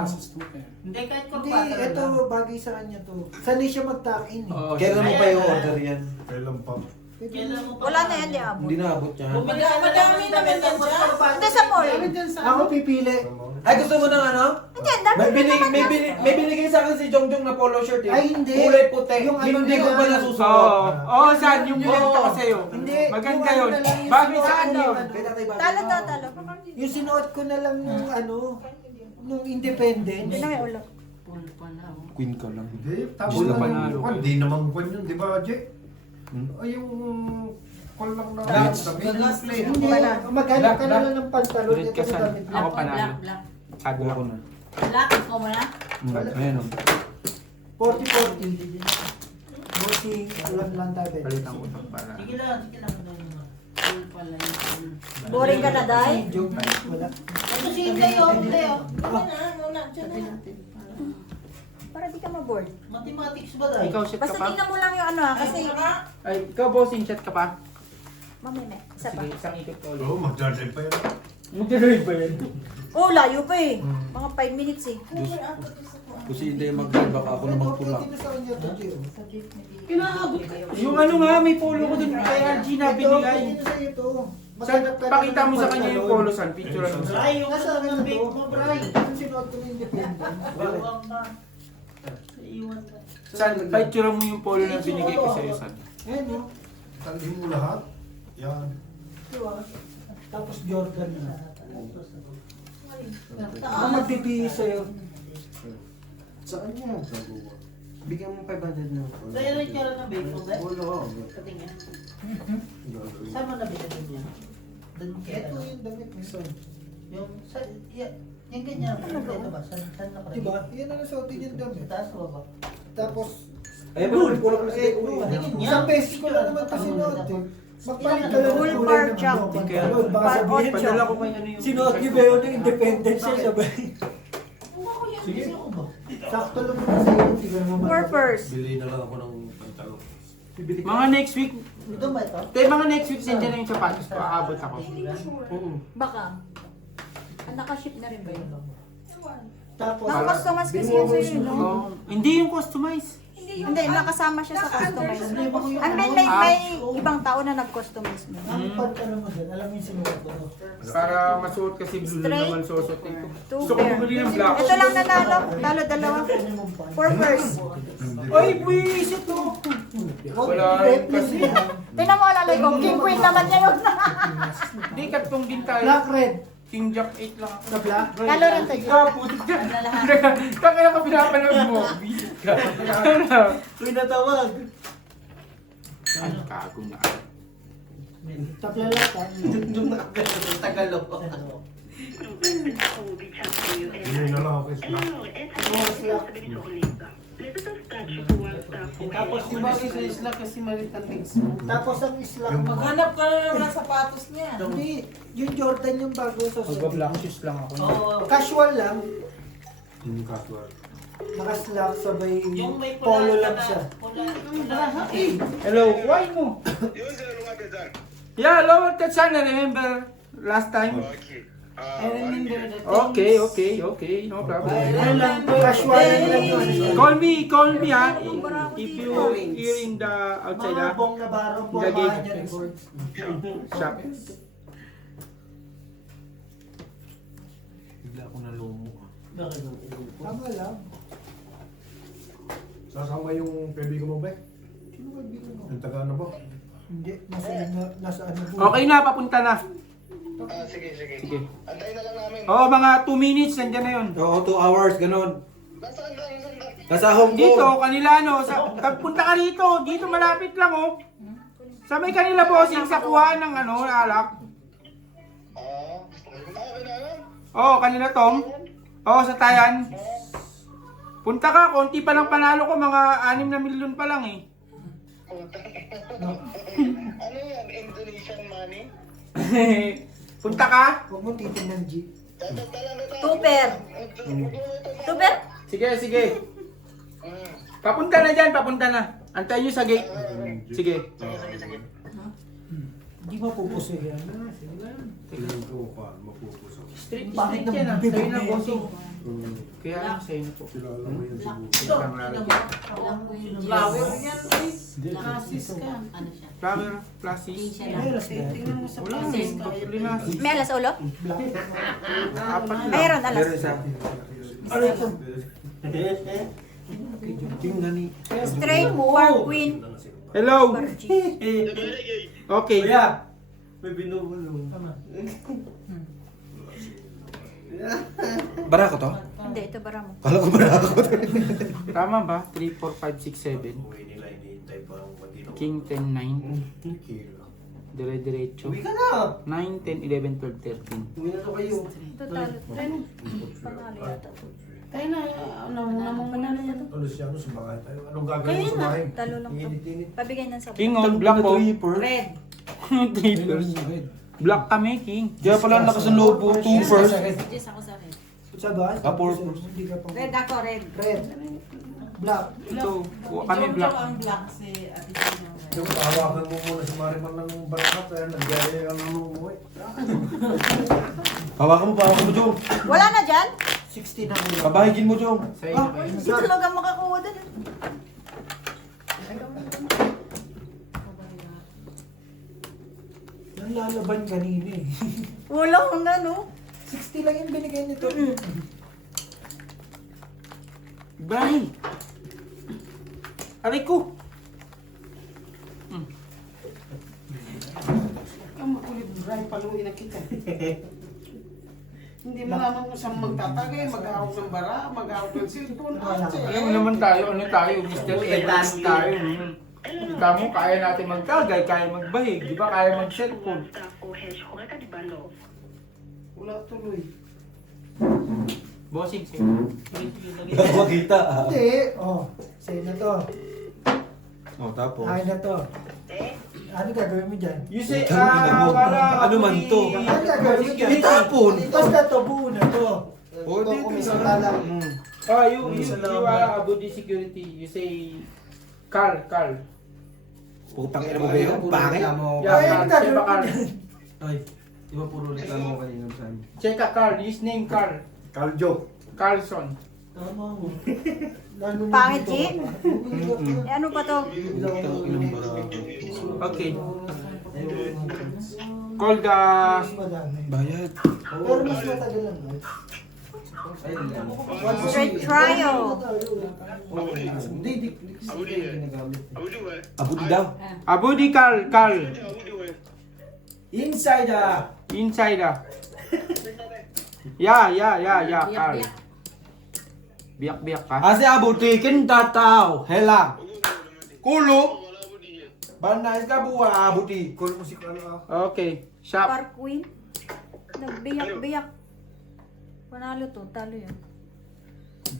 Hindi, kahit Hindi, kurpata ito lang. bagay sa kanya to. Sanay siya mag-tuck-in eh. Oo, Kailan mo Ayan, pa yung ah. order yan? Kailan pa? Pwede Kailan na. mo pa- Wala na yan, di abot. Hindi naabot yan. Bumili ka na Madami ng naman yan dyan. Hindi sa mall. Dami dyan sa Ako pipili. Ay, gusto mo ng ano? Hindi, dami May binigay sa akin si Jongjong na polo shirt eh. Ay, hindi. Kulay puti. Yung ano Hindi na ko yan. ba Oo. nasusuot? Oo, San. Yung ganito ko sa'yo. Hindi. Maganda yung ano yun. na lang, yung Bagay sinuot sa ko ano. yung Kaya tatay ba? Talo to, talo. Yung sinuot ko na lang nung ano, nung independence. Hindi na may ulo. Full pala. oh. Queen ka lang. Hindi, tapos Wala na panalo. Hindi naman kwan yun, di ba, Jay? Hmm? Ay, yung kwan lang na Blades. sabi. Gagas. Hindi, maghanap ka na lang ng pantalon. Red Ito ka, na San. damit Ako mo. panalo. Black. Sad Kuha lang. ko na. Black, gusto mo na? Ayan o. 40-40. Bossing, ulan lang tayo. Palitan ko ito para. Sige lang, sige lang. Full pala yun. Boring ka na, Day? Joke, wala. Ito si Inday, oh, Inday, oh. Una, dyan na. Para di ka ma-bored. Mathematics ba dahil? Ikaw, shot ka Basta pa? tingnan mo lang yung ano kasi Ay, ikaw, bossing, shot ka pa? mamaya, isa pa. Sige, isang ikot ko ulit. Oo, mag-drive pa yun. Magdadrive ba yan? Oh, layo pa eh. Mga 5 minutes eh. Kung si Inday mag-green, baka ako na magpula. Pwede na sa kanya to, Gio. Kinaabot ka. Yung ano nga, may polo ko dun kay Gina Ito, binigay. pwede na sa'yo to. San, pakita mo sa kanya yung polo, San. Picture mo. Bray, yung ano ng bake mo, Bray. Yung sinuot ko na independent. Iwan ka. Iwan ka. San, picture mo yung polo na binigay ko sa'yo, San. Ayan, no? Tanggalin mo lahat. Yan. Tapos Jordan na. Ako Taas. magbibihis sa'yo. Sa kanya. Bigyan mo 500 na. Sa'yo na yung tsara ng bake mo, Bray? Wala. Katingin. Saan mo nabili niya? Doon kaya Ito yung damit mo. Yung, yung ganyan, ito ba? Saan nakalagay? Diba? Yan ang nasuotin yung Sa damit. taas o ba? Tapos, Ay, may pula ko na sa isang beses ko lang naman ito sinuot eh. Magpalit ka lang Full ng kulay bar ng jacket. ano, Kaya, pantalon. Baka sabihin, Padala ko kayo ano yung sinuot niyo ba yun yung independence siya sabay? Sige. Sakto lang naman sa'yo, hindi ka naman Purpose. Bili na lang ako ng pantalon. Mga next week, Ito ba ito? mga next week, nandiyan na yung sapatos ko. Aabot ako. Baka. Naka-ship na rin ba yun? Tapos, Naka-customize kasi yun sa'yo, no? Oh, hindi yung customize. Hindi, nakasama siya sa customize. I mean, may ibang tao na nag-customize mo. ang pantalon mo dyan, alam mo yung sinuot ko. Para masuot kasi blue Straight. naman susuotin ko. Two Gusto ko pair. bumili ng black. Ito lang nanalo. Talo dalawa. Purpose. Ay, buwisit to. Wala rin kasi. Tingnan mo, alalay ko. King Queen naman niya yun. Hindi, katong din tayo. Black red. King Jack 8 lang ako. Na black? Talo rin tayo. Ah, putik ka. Kaya ka pinapanood mo. Uy, natawag. Ay, kago na. Taplalata. Tagalog. Bili na lang ako kay Slack. Tapos Yung bagay sa isla kasi malit ang legs mo. Tapos ang Islam. Maghanap ka na naman ng sapatos niya. Hindi, yung Jordan yung bago sa Magba-black shoes lang ako. Oo. Casual lang. Hindi casual. Naka-slack sabay Yung may polo lang siya. Hello, why mo? Yun sila lumapit dyan. Yeah, lower that sana, remember last time? Okay. I remember the Okay, no problem. Ano lang, casual lang yun. Call me ha, if you here in the outside Mga ha. bong na barong po, Gagi. mga niya records. Shop. Bigla ako nalumo. Tama lang. Sasama yung kaibigan mo, Bek? Sino kaibigan mo? Yung taga ano ba? Hindi, nasa ano po. Okay na, papunta na. Sige. Sige. Antayin na lang namin. Oh, mga 2 minutes, nandiyan na yun. Oo, 2 hours, ganun. Nasaan ka? Nasa home Dito, ko. kanila no, punta ka rito, dito malapit lang oh. Sa may kanila bossing sa kuhaan ng ano, alak. Okay na lang. Oh, kanila Tom. Oh, sa Tayan. Punta ka, konti pa lang panalo ko, mga 6 na milyon pa lang eh. Ano yan? Indonesian money? Punta ka? Huwag mo titignan G. Tuper. Tuper? Sige. Papunta na dyan, papunta na. Antayin nyo sa gate. Sige. Hindi mapupuso yan. Tingin ko pa, mapupuso. Street Bakit yan ah, naman sa'yo na bibigay bossing. ito? Kaya lang sa'yo na po. Kilala mo yan siguro. Wait lang lang. flower yan. Asis ka. Flower, plastic. Meron sila. Tingnan mo sa Wala plastic. eh, May alas ulo? Black. apat lang. Mayroon alas. Meron isa. Ano ito? Tingnan ni. Straight, War Queen, Hello. Virgin. Okay. May binubulong. Bara ko to? Hindi, ito bara mo. Kala ko bara ko. Tama ba? 3, 4, 5, 6, 7. Uwi nila, hinihintay pa ang magino. King 10, 9. Kilo. Dire-diretso. Uwi ka na. 9, 10, 11, 12, 13. Uwi na to kayo. Ito talo. Panalo yata. Tayo na, namumuna na yan. Ano siya, ano sumakay tayo? Anong gagawin Kaya mo na. sumakay? Talo lang to. Init-init. Pabigay ng sabon. King on black po. Red. Trippers. Black kami, King. Kaya pala lakas ng loob po. 2 first. Yes, ako sa red. Sa ba? Ah, purple. Hindi ka pa. Red ako, red. Red. Black. Ito, kuha kami Jojo black. ang black si Ate Gino. Yung hawakan mo muna si Mariman ng barakat, kaya nagyaya ka ng umuwi. Hawakan mo, Jong. Wala na dyan? 60 na kuya. Kabahigin mo, Jong. Sa'yo Ah, na kayo. Hindi talaga makakuha doon. Nang lalaban kanina eh. Wala kang ano. 60 lang yung binigay nito. Bray! Aray ko! Ang makulit, Bray, paluin na kita. Hindi mo naman kung saan magtatagay, mag-aawak ng bara, mag-aawak ng cellphone. Alam mo naman tayo, ano tayo, Mr. Evans tayo. Kita mo, kaya natin magtagay, kaya magbahig, di ba? Kaya mag-cellphone. Wala tuloy. Bossing, Makita. Hindi. Oh, sa'yo na to. Oh, tapos. Akin na to. Ano gagawin mo dyan? you say, Ano man to? Ano gagawin mo dyan? Itapon. Basta to, buo na to. O, Ito, di, kumisala lang. Oh, you are about the security. You say, Carl. Putang ina mo ba yun? Pangit. Yeah, Ay, Carl. gagawin Check mo Carl. dyan. Ay, di ba puro reklamo kanina sa amin? Check Carl. His name Carl. Kaljo. Carlson. Tama mo. Lalo mo Pangit, dito. Chi? Eh, ano pa to? Putang ina mo ba? Okay. Call the... Mas madami. Bayad. Pero mas matagal lang. no? Straight trial. Hindi kasi ginagamit. Abudi daw. Abudi Carl. Inside ah! Inside ah. Yeah, Carl. Biyak ka. Ase abuti tataw. Hela. Kulo. Banais ka buwa abuti. Kul mo si ano ah. Okay. Shop. Park Queen. Nagbiyak-biyak. Panalo to, talo yun.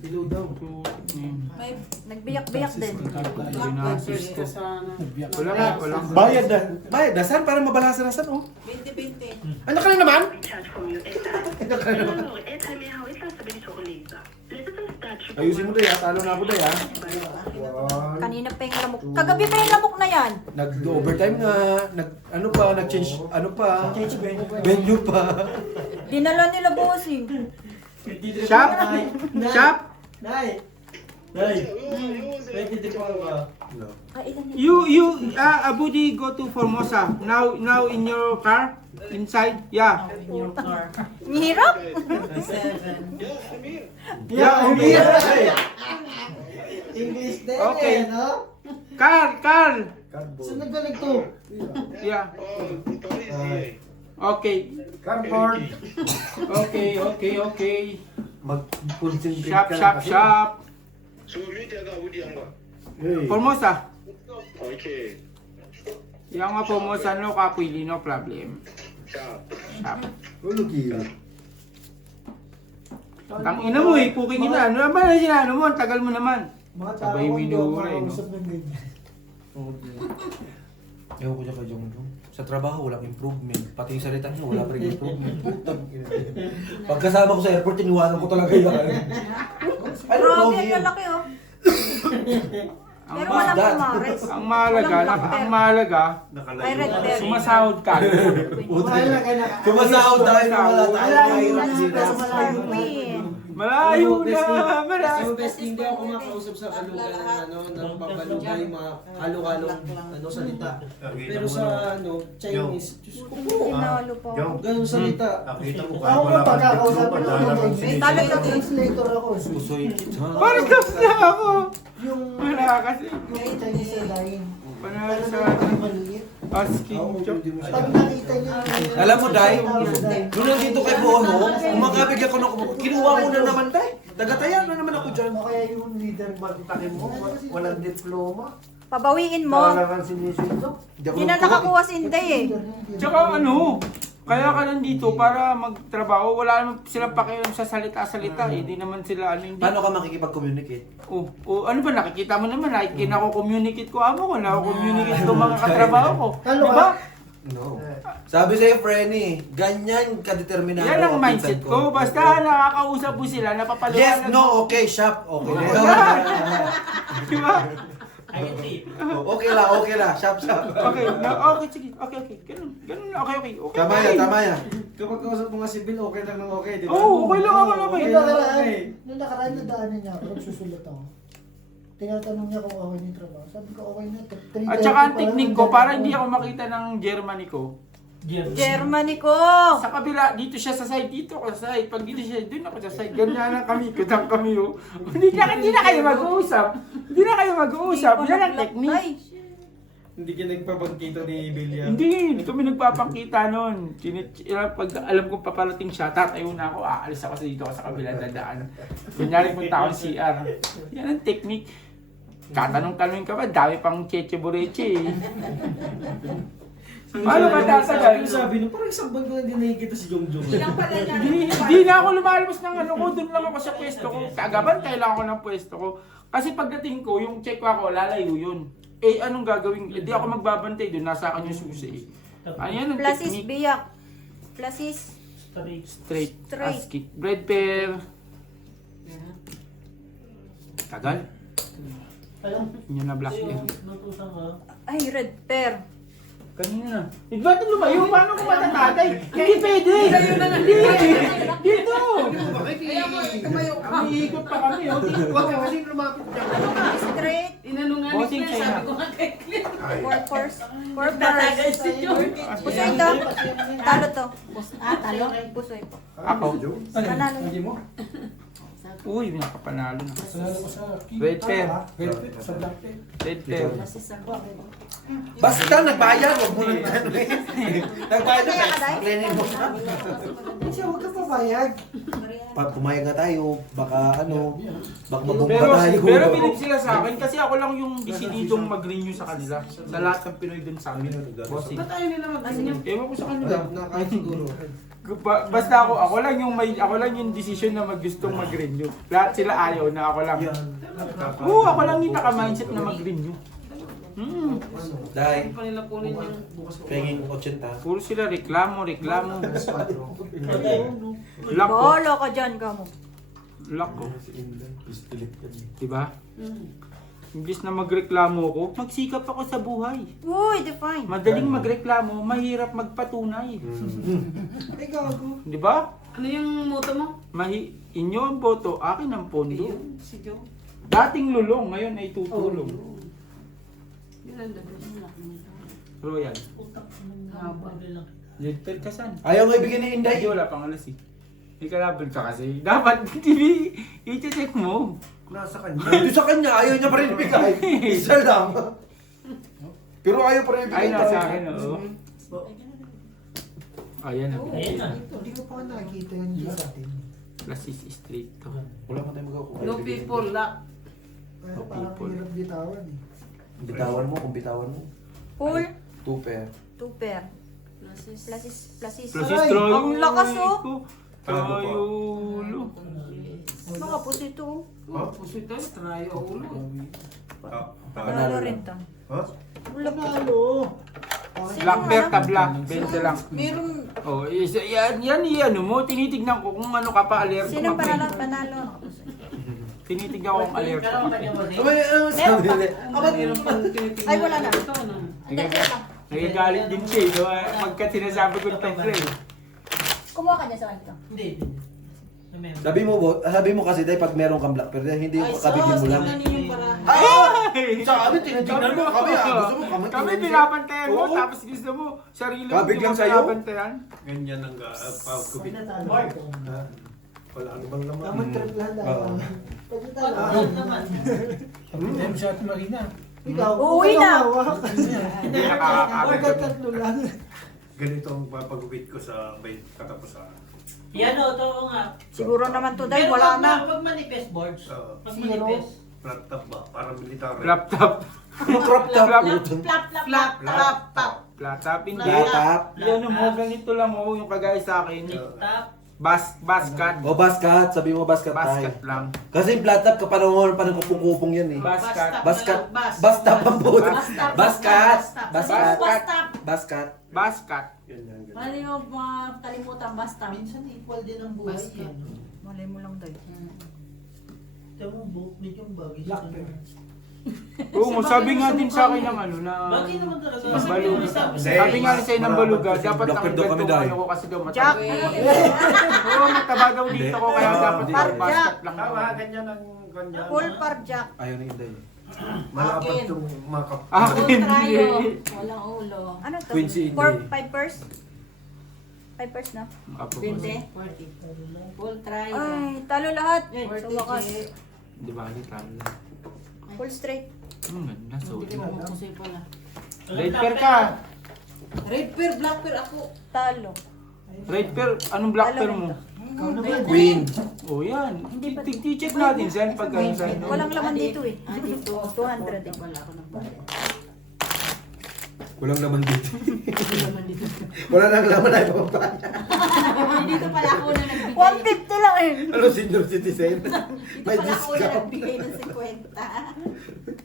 Pilo daw. May Nagbiyak-biyak din. First ka sana. Wala. Bayad na. Saan? Para mabalasan na saan, oh. 20-20. Ano ka na naman? Ayusin mo daw, talo na ako daw, ha? Kanina pa yung lamok. Kagabi pa yung lamok na yan. Nag-overtime nga, nag-change, Change venue pa. Dinala nila bossing. Shop. Nay! Nay! Pwede din pa ba? Ay, ilan yun? You Abudi go to Formosa. Now in your car inside. Yeah. Your car. Hirap? 7. Yeah, English din Okay. eh, no? Carl. Saan nagaling to? Yeah. Okay. Cardboard. Okay. Mag-concentrate ka lang kasi. Shop. Sumit ya Audi ang ba? Hey. Formosa. Okay. Yang nga Formosa no kapili no problem. Shop. Shop. Ulo kilo. Tang ina mo eh, puking ina. Ano naman ang sinano mo? Ang tagal mo naman. Mga tao Sabay ang minura eh, no? makausap ng ganyan. Ewan ko dyan kay Jong Jong. Sa trabaho, walang improvement. Pati yung salita niya, wala pa rin improvement. Putang ina. Pagkasama ko sa airport, iniwanan ko talaga yan. Ano Grabe, wrong ang here? lalaki oh. Ang Pero walang bad. pumares. Ang mahalaga, Ay, red berry. sumasahod ka. Wala ka na. Sumasahod tayo na wala tayo. Malayo na That's sila the sa Park malayo. Queen. Malayo na, malayo. Yung best hindi ako kumakausap sa kalugan ng ng pabalugay, mga halo-halong salita. Pero sa Chinese, Diyos ko po, Tinalo po. Jong. ganun salita. Nakita mo Ako nga pagkakausapin ako ng ng English. Talo Talagang translator ako. Susoy kita. Parang tapos na ako. Yung Wala kasi. Chinese airline. Panalo Pero sa naman maliit. asking job. Pag nakita niyo, Alam mo, Day, nung nandito kay Bono, kumakabig ako ng kinuha mo na naman, Day. Tagataya na naman ako dyan. o kaya yung leader magtakin mo, walang diploma. Pabawiin mo. Talagang sinisundok. Hindi na nakakuha si Inday eh. Tsaka ano, kaya ka nandito para magtrabaho. Wala naman silang pakialam sa salita-salita. Hindi naman sila ano hindi. Paano ka makikipag-communicate? Ano ba nakikita mo naman? Kinako-communicate ko amo ko. Nako-communicate ko mga katrabaho ko. Ano Di ba? No. Sabi sa'yo, Frenny, ganyan kadeterminado Yan ang ang mindset pinsan ko. Basta nakakausap mo sila, napapaliwanag Yes, no, okay, shop, okay. Di ba? Okay lang. Sharp. Okay, okay, sige. Okay. Ganun, okay. Tama yan. Kapag kausap mo nga si Bill, okay lang ng okay, di ba? Oo, okay lang ako. Nung nakaraan na daanan niya ako, nagsusulat ako. Tinatanong niya kung okay yung trabaho. Sabi ko okay na. At saka ang technique ko, para hindi ako makita ng Germany ko. Germany ko! Sa kabila, dito siya sa side, dito ako sa side. Pag dito siya, doon ako sa side. Ganyan lang kami, kutang kami oh. Hindi na kayo mag-uusap. Yan ang technique. Ay, Hindi ka nagpapagkita ni Bill yan. Hindi kami nagpapakita nun. Pag alam kong paparating siya, tatayo na ako, aalis ako dito sa kabila dadaan. Kunyari punta ako ng CR. Yan ang technique. Katanong-tanong ka ba, dami pang cheche boreche eh. Paano ka tatagal? Sabi nung parang isang buwan ko na din nakikita si Jongjong. Hindi na ako lumalabas ng ano ko, doon lang ako sa pwesto ko. Kagabantay lang ako ng pwesto ko. Kasi pagdating ko, yung check ako, lalayo yun. Eh, anong gagawin? Hindi ako magbabantay doon, nasa akin yung susi. Ano yan ang plasis technique? biyak. Plasis Straight. Straight. ASCII. Bread pair. Tagal. Yun na black pair. ay red pear. Kanina. Ba't lumayo? Paano ko matatatay? Hindi pwede! Hindi! Dito! Kaya mo, tumayo ka. Umiikot pa kami. Oh. Huwag ka kasi lumapit dyan. Straight. Inanungan ni Bossing Claire, China. sabi ko nga kay Claire. Four Tatagal pairs. si John. Pusoy to. Talo to. Talo? Pusoy po. Ako? Panalo. Hindi mo. Uy, nakapanalo na. Sanalo ko sa Red pair. Red pair, sa black pair. Red pair. Basta nagbayad, wag mo nang ano eh. Nagbayad na explainin mo. Kasi huwag ka pabayag. Pag pumayag na tayo, baka baka mabomba Pero tayo. bilib sila sa akin kasi ako lang yung desididong mag-renew sa kanila. Sa lahat ng Pinoy dun sa amin. Bossing. Ba't ayaw nila mag-ganyan? Ewan ko sa kanila. Kahit siguro. Basta ako lang yung decision na gustong mag-renew. Lahat sila ayaw na ako lang. Oo, ako lang yung naka-mindset na mag-renew. Dahil, Pa nila kunin yung... penging 80. Puro sila reklamo. Lock ko. Bolo ka dyan, kamo. Lock ko. Diba? Imbis na magreklamo ko, magsikap ako sa buhay. Uy, define. Madaling magreklamo, mahirap magpatunay. Ay, gago. Di ba? Ano yung moto mo? Inyo ang boto, akin ang pondo. Ayun, si Joe. Dating lulong, ngayon ay tutulong. Yun ang dapat nila. Royal. Haba. Lilter ka san? Ayaw nga ibigay ni Inday. Hindi, wala pang alas eh. May kalaban ka kasi. Dapat, i-check mo. Nasa kanya. Ito sa kanya, ayaw niya pa rin ibigay. Isa lang. Pero ayaw pa rin ibigay. Ay, nasa akin, oo. Ayan na. Hindi ko pa nakikita yan dyan sa atin. Plus is straight to. Wala pa tayo magawa. No people, lock. Pero parang hirap bitawan eh. Bitawan mo, kung bitawan mo. Full. 2 pair. Two pair. Plasis. Plus is Aray, strong. ang lakas, oh. Ayulo. Mga puso ito. Puso ito, trayo ulo. Panalo rin to. Ha? Wala pa. Black bear tabla. 20 lang. Meron. Oh, yan mo. Tinitignan ko kung ano ka pa alert. Sino panalo? Tinitignan ko kung alert ka pa. Abay, sabi nila. Ay, wala na. Ito, ano? Nagagalit din siya. So, pagka sinasabi ko ng pre. Kumuha ka niya sa akin. Hindi. Sabi mo kasi dahil pag meron kang black pair, hindi Ay, kabigyan mo lang. tingnan niyo yung para. Ay! Sa amin, tinitignan mo kami ah. Gusto mo kami. Kami binabantayan mo, Oo. tapos gusto mo, sarili mo, Kabig di mo lang sa'yo? binabantayan. Ganyan ang pagkubit. Mark. Wala ano bang laman. Tamang trip lang Oo. dahil. Pagkita Ano naman? Time shot Marina. Ikaw, Uuwi na. Hindi nakakakabit. Pagkat tatlo lang. Ganito ang papagubit ko sa may katapusan. Yan o, ito nga. Siguro naman to dahil Pero wala pag na. Pag manifest boards. So, Pag manifest. flat top ba? Parang militar. Laptop. Crop top. Flap. Laptop, hindi. Flat top. Yan mo, ganito lang mo, yung kagaya sa akin. Tap. Basket. O basket, sabi mo basket Basket tayo. lang. Kasi yung flat top, kapanahon pa ng kupong-kupong yan eh. Basket. Basket. Bas. Basket ang puto. Bastap. Basket. Bastap. Basket. Basket. Basket. Ganyan, ganyan. Mali mo makalimutan basta. Minsan equal din ang buhay Basket. yan. Malay mo lang dahil. Ito mo, buhok din yung bagay. Black pair. Oo, sabi nga din sa akin ng ano na Bagay naman talaga. ng baluga. Hindi. Sabi nga rin sa'yo ng baluga, dapat ang Doctor daw kami, ganitong Day. ano ko kasi daw Jack! mataba. Oo, mataba daw dito ko kaya dapat Par Jack. basket lang. Tama, ganyan ang ganyan. Full par Jack. Ayaw ni Inday. Malapad yung mga kap... Akin Trayo. hindi. Walang ulo. Ano to? Queen si Inday. 5 purse? 5 purse na? Apo. 20. Full try. Ay, talo lahat. Sa wakas. Di ba? Hindi talo lang. Full straight. Ganda, so. Pupusoy pala. Red pair ka. Red pair, black pair ako. Talo. Red pair, anong black pair mo? Ikaw naman. Queen. Oh, yan. Check natin saan pag ano sa'yo. Walang laman dito eh. Dito. 200 eh. Wala ako ng bayad. Walang laman dito. Naman dito. Wala nang laman ay papa. Dito pala ako na nagbigay. 150 lang eh. Ano, senior citizen? Dito May pala ako na discount. nagbigay ng 50.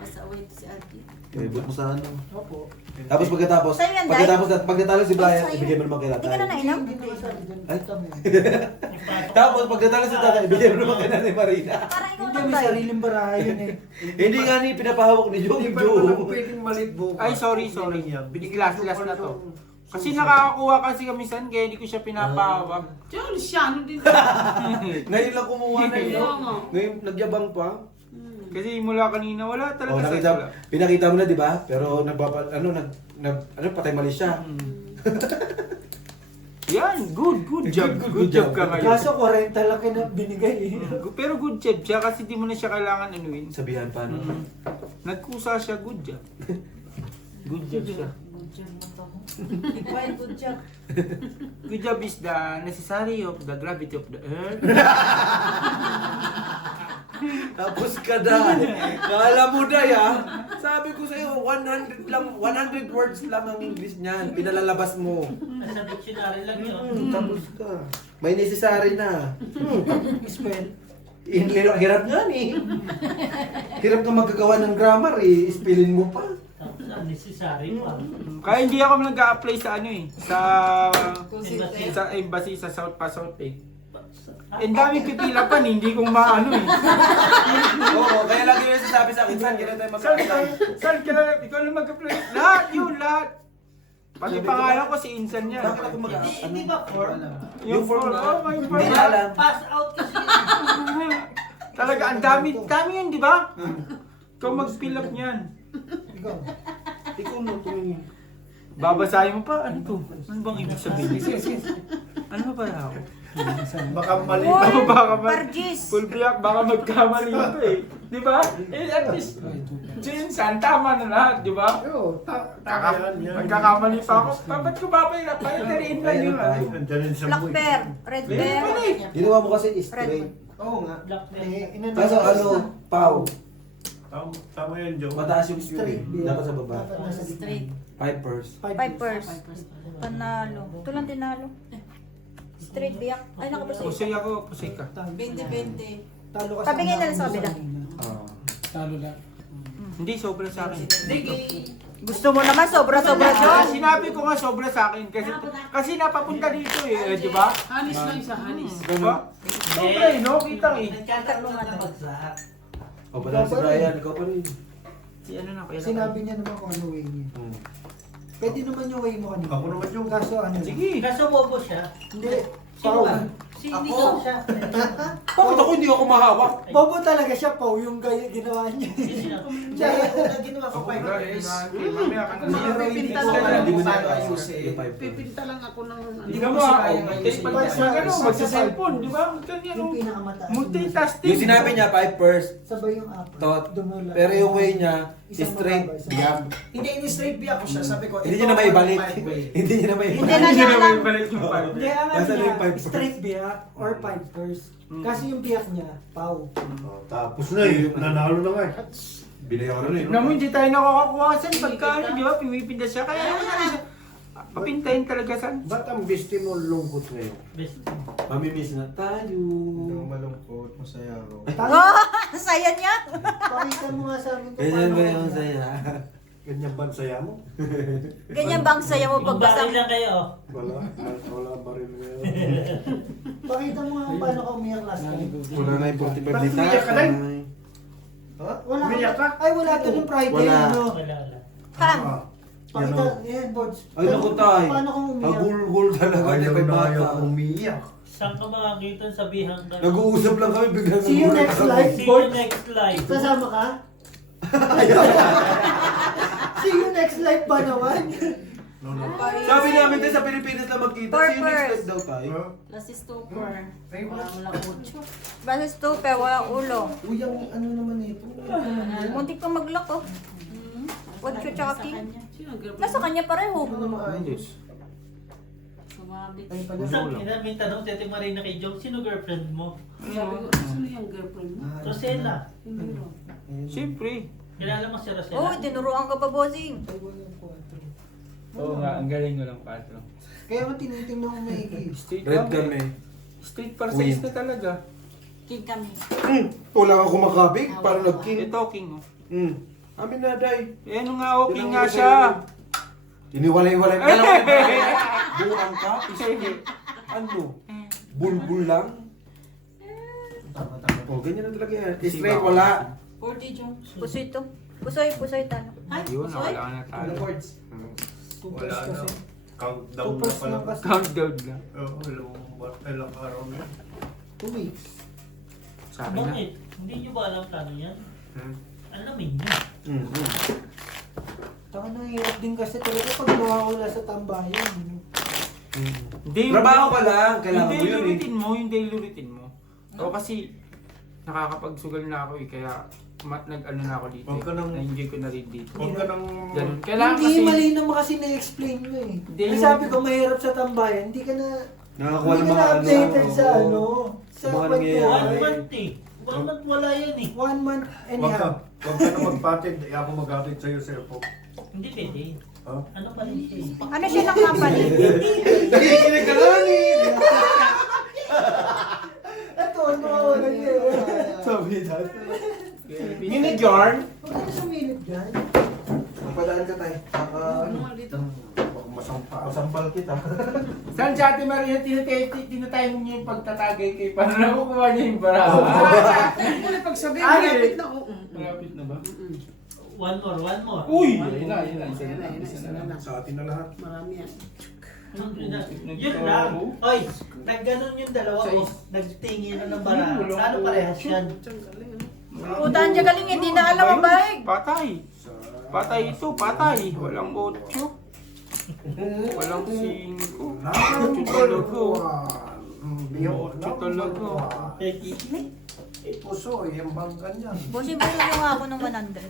Pasaway to si Ate. Ibot mo sa ano. Opo. Tapos pagkatapos, Sa'yo yan, Day? pag natalo si Brian, Sa'yo. ibigay mo naman kay Hindi ka na tatay. nainom? Hindi ko sabi dyan. Ay. Kami. Tapos pag natalo si tatay, ibigay mo naman kay nanay Marina. Parang ikaw Hindi may tatay. sariling baraha yun eh. Hindi nga ni pinapahawak ni Jong Hindi pa naman Jong. pwedeng malit bukas. Ay, sorry. Last na to. Kasi nakakakuha kasi kami san, kaya hindi ko siya pinapahawak. Diyan, siya, ano din. Ngayon lang kumuha na yun. Kaya nga. Ngayon nagyabang pa. Kasi mula kanina, wala Oh, talaga nakita, wala. pinakita mo na, di ba? Pero patay mali siya. Yan, good job. Good job ka ngayon. Kaso 40 lang na binigay eh. Pero good job siya kasi di mo na siya kailangan anuin. Sabihan pa, no? Nagkusa siya, good job. Good job siya. Ikaw, good job. Good job is the necessary of the gravity of the earth. Tapos ka na. Kala mo na ya. Sabi ko sa'yo, 100 words lang ang English niyan. Pinalalabas mo. Nasa dictionary lang yun. Tapos ka. May necessary na. Spell. Hirap nga eh. Hirap ka magkagawa ng grammar eh. Spellin mo pa. Tapos ang necessary pa. Kaya hindi ako nag-a-apply sa ano eh. Sa embassy sa South pa South eh. Ang daming pipila pa, hindi kong maano eh. Oo, kaya lagi yung sasabi sa akin, saan kailan tayo mag-apply? Saan ka ikaw na mag-apply? Lahat yun, lahat. Pati pangalan ko si Insan yan. Bakit ako mag-apply? Hindi ba form? Yung form na. Oh, may form. Hindi alam. Pass out kasi. Talaga, ang dami yun, di ba? Ikaw mag-fill up niyan. Ikaw. Ikaw mo tumingin. Babasahin mo pa, ano to? Ano bang ibig sabihin? Ano ba pala ako? Baka mali. Full Baka pargis. Full biyak, baka magkamali ito eh. Di ba? Eh, at least, si Insan, tama na lahat, di ba? Oo, tama yan. Magkakamali pa ako. Ba't ko babay na? Pahitariin lang yun. Andyan yun sa Black buhay. pair. Red pair. Ginawa mo kasi straight. Oo nga. Black pen. Inano Kaso ano, pau. Tama yan, Joe. Mataas yung straight. Dapat sa baba. Nasa Straight. Pipers. 5 purse. Panalo. Ito lang tinalo. Straight biyak. Ay, nakapusay. Pusay ako, pusay ka. 20-20. Talo ka Tabingin na lang sa kabila. Talo lang. Hindi, sobra sa akin. Gusto mo naman sobra-sobra John. Sinabi ko nga sobra sa akin kasi napapunta dito eh, di ba? Hanis lang sa hanis. Di ba? Sobra eh, no? Kita eh. Nagkataon na bagsak. O, pala si Brian, ikaw pa rin. Si ano na, kaya Sinabi niya naman kung ano way niya. Pwede naman yung way mo kanina. Ako naman yung... Kaso ano lang. Sige. Kaso bobo siya. Hindi. Sino Pau. ba? Si hindi ko siya. Bakit ako hindi ako mahawak? Bobo talaga siya, Pau, yung ginawa niya. Siya yung una ginawa ko Ako 5 na, years. mamaya ka na. Pipinta Hindi lang mo ako. na ayusin. Pipinta lang ako ng Hindi ka mo ako. Magsa-cellphone, di ba? Ganyan Yung oh. pinakamataas. Multitasking. Yung sinabi niya, pipers, Sabay yung apat. tot. Dumula. Pero yung way niya, Isang straight, mababa, isang biyak. Hindi, in-straight biyak ko siya. Sabi ko, Hindi ito niya na may ang balik. five way. Hindi niya na may Hindi balik. na Hindi niya na alam. may balik yung pag. Hindi, alam Nasa na yung niya, five first? straight biyak or five first. Kasi yung biyak niya, Pau. Oh, tapos na eh. Nanalo na nga eh. Binayaran na Tignan mo, hindi tayo nakakakuha saan pagka ano, di ba? Pumipinda siya. Kaya ano na siya. Papintayin talaga saan. Ba't ang besti mo lungkot ngayon? Mamimiss na tayo. malungkot, masaya ako. Oh, saya niya. Pakita mo nga sa amin kung Ganyan paano ba ka yung na- saya? Ganyan ba ang saya mo? Ganyan bang saya mo Yung pagbasa? bakit lang kayo. Wala ba rin ngayon? Pakita mo nga kung paano ka umiyak last time. Wala na yung 45 Bakit litas. umiyak ka na? Ha? Wala Umiyak ka? Ay, wala to yung Friday. Wala. Ano? Wala, wala. Kam. Pakita, yan, boards. Ay, naku, tay. Paano kung umiyak? Hagul-gul talaga. Ayaw Ayaw na ayaw bata. umiiyak. Saan ka makakita sa bihang ka? Nag-uusap lang kami, biglang See you nagulat next kami. live, See you boards. next live. Sasama ka? See you next live ba naman? No, no. Sabi namin tayo sa Pilipinas lang magkita. See you next Purpose. live daw tayo. Huh? Last stopper. Ay, Walang kutso. Basta stupe, walang ulo. Uy, ang ano naman ito? Muntik pa mag-lock oh. Kutso tsaka Sa king. kanya. Sino ang girlfriend? Nasa kanya pareho. Ano na maayos? Sumabit. Ay, pala. Sabi na, may tanong si Ate Marina kay Joke, sino girlfriend mo? Sabi ko, sino yung girlfriend mo? Rosella. Hindi mo. Siyempre. Kilala mo si Rosella? Oh, tinuruan ka pa, bossing. Oo nga, ang galing ko lang, Patro. Kaya mo tinitingnan mo maigi. Straight Red kami. Straight para sa na talaga. King kami. Wala kang kumakabig, parang nag-king. Ito, king oh. Amin na, day. Eh, ano nga, oh, king nga siya. Iniwalay-walay ka lang. Buang ka? Ano? Bulbul lang? Oh, ganyan na talaga yan. Straight, wala. 40 Jones. Pusoy to. Pusoy talo. Ay, Yun, pusoy. wala na tayo. Boards. Wala na. Countdown na Tupos pala. lang kasi. Countdown lang. Oo, ilang araw na. 2 weeks. Sa akin na. Bakit? Hindi nyo ba alam plano yan? Hmm. Alamin nyo. Taka na, hirap din kasi talaga pag nawawala sa tambayan. Hindi. Trabaho ka lang, kailangan Yung mo daily yun eh. routine mo, yung daily routine mo. O kasi, nakakapagsugal na ako eh, kaya nag-ano na ako dito. Huwag ka nang- Na-enjoy ko na rin dito. Huwag ka nang... Ganun. Kailangan Hindi, kasi, mali naman kasi na-explain mo eh. Hindi, Kasi yung- sabi ko mahirap sa tambayan, hindi ka na... Nakakuha Hindi ng ka mga na updated ano, sa oo. ano. Sa Mga pag- nangyayari. 1 month eh. 1 month wala yan eh. 1 month Huwag ka. anyhow. Huwag ka na magpatid. Ako mag-atid sa'yo sa airport. Hindi pwede. Ha? Ano pa rin siya eh? Ano siya ng company? Nakikinig ka lang eh. Ito, ano mawawala niya. Sabi dati. Minig yarn? Huwag ka na sumilip dyan. Napadaan ka tayo. Ano nga dito? Huwag masampa. Masampal kita. saan si Ate Maria tinatime niya yung pagtatagay kay para nakukuha niya yung bara? Hindi ko na pagsabihin. Ay, Malapit na. Oo. Malapit na ba? One more. Uy! Ayun Ayun na, Isa na lang. Sa atin na lahat. Marami yan. Yun lang. Oy, nagganon yung dalawa ko. Nagtingin na ng bara. Sana parehas yan. Putaan dyan galing, hindi na alam ang baig. Patay. Patay ito, patay. Walang 8. Walang 5. Ocho talaga. Ocho talaga. Puso, yung bangga niyan. Bossing, bigyan mo nga ako ng 100.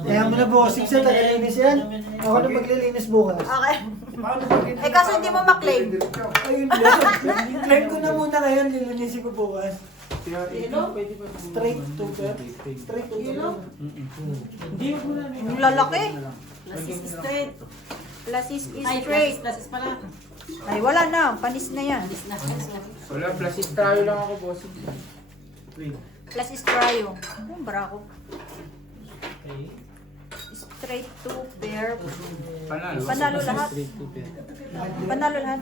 Kaya mo na bossing sa taglinis yan. Ako na maglilinis bukas. Okay. Paano maging- Eh, kaso hindi mo maklaim. Ayun lang. Claim ko na muna ngayon, lilinisin ko bukas. Straight to bed. Straight to bed. Hindi mo na. Ang lalaki. Last is straight. Plus is Ay, straight. plus is pala. Ay, wala na. Panis na yan. Alis na. Wala, plastic tayo lang ako, boss. Plus is tryo. Ang barako. Okay. Straight to pair. Panalo. Panalo lahat. Panalo lahat.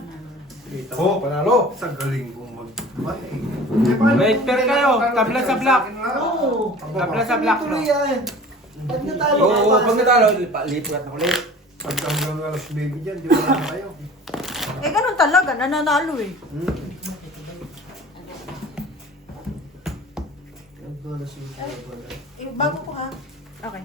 Oh, panalo. Sa galing kong mag-buy. Wait, pero kayo, tabla sa black. Oo. Tabla sa black, no? Tuloy yan. Pag natalo Oo, ka oo, pa. pag natalo, lipat na ulit. Pag hanggang alas baby dyan, di ba na kayo? Eh, ganun talaga. Nananalo eh. Eh, bago ko ha. Okay.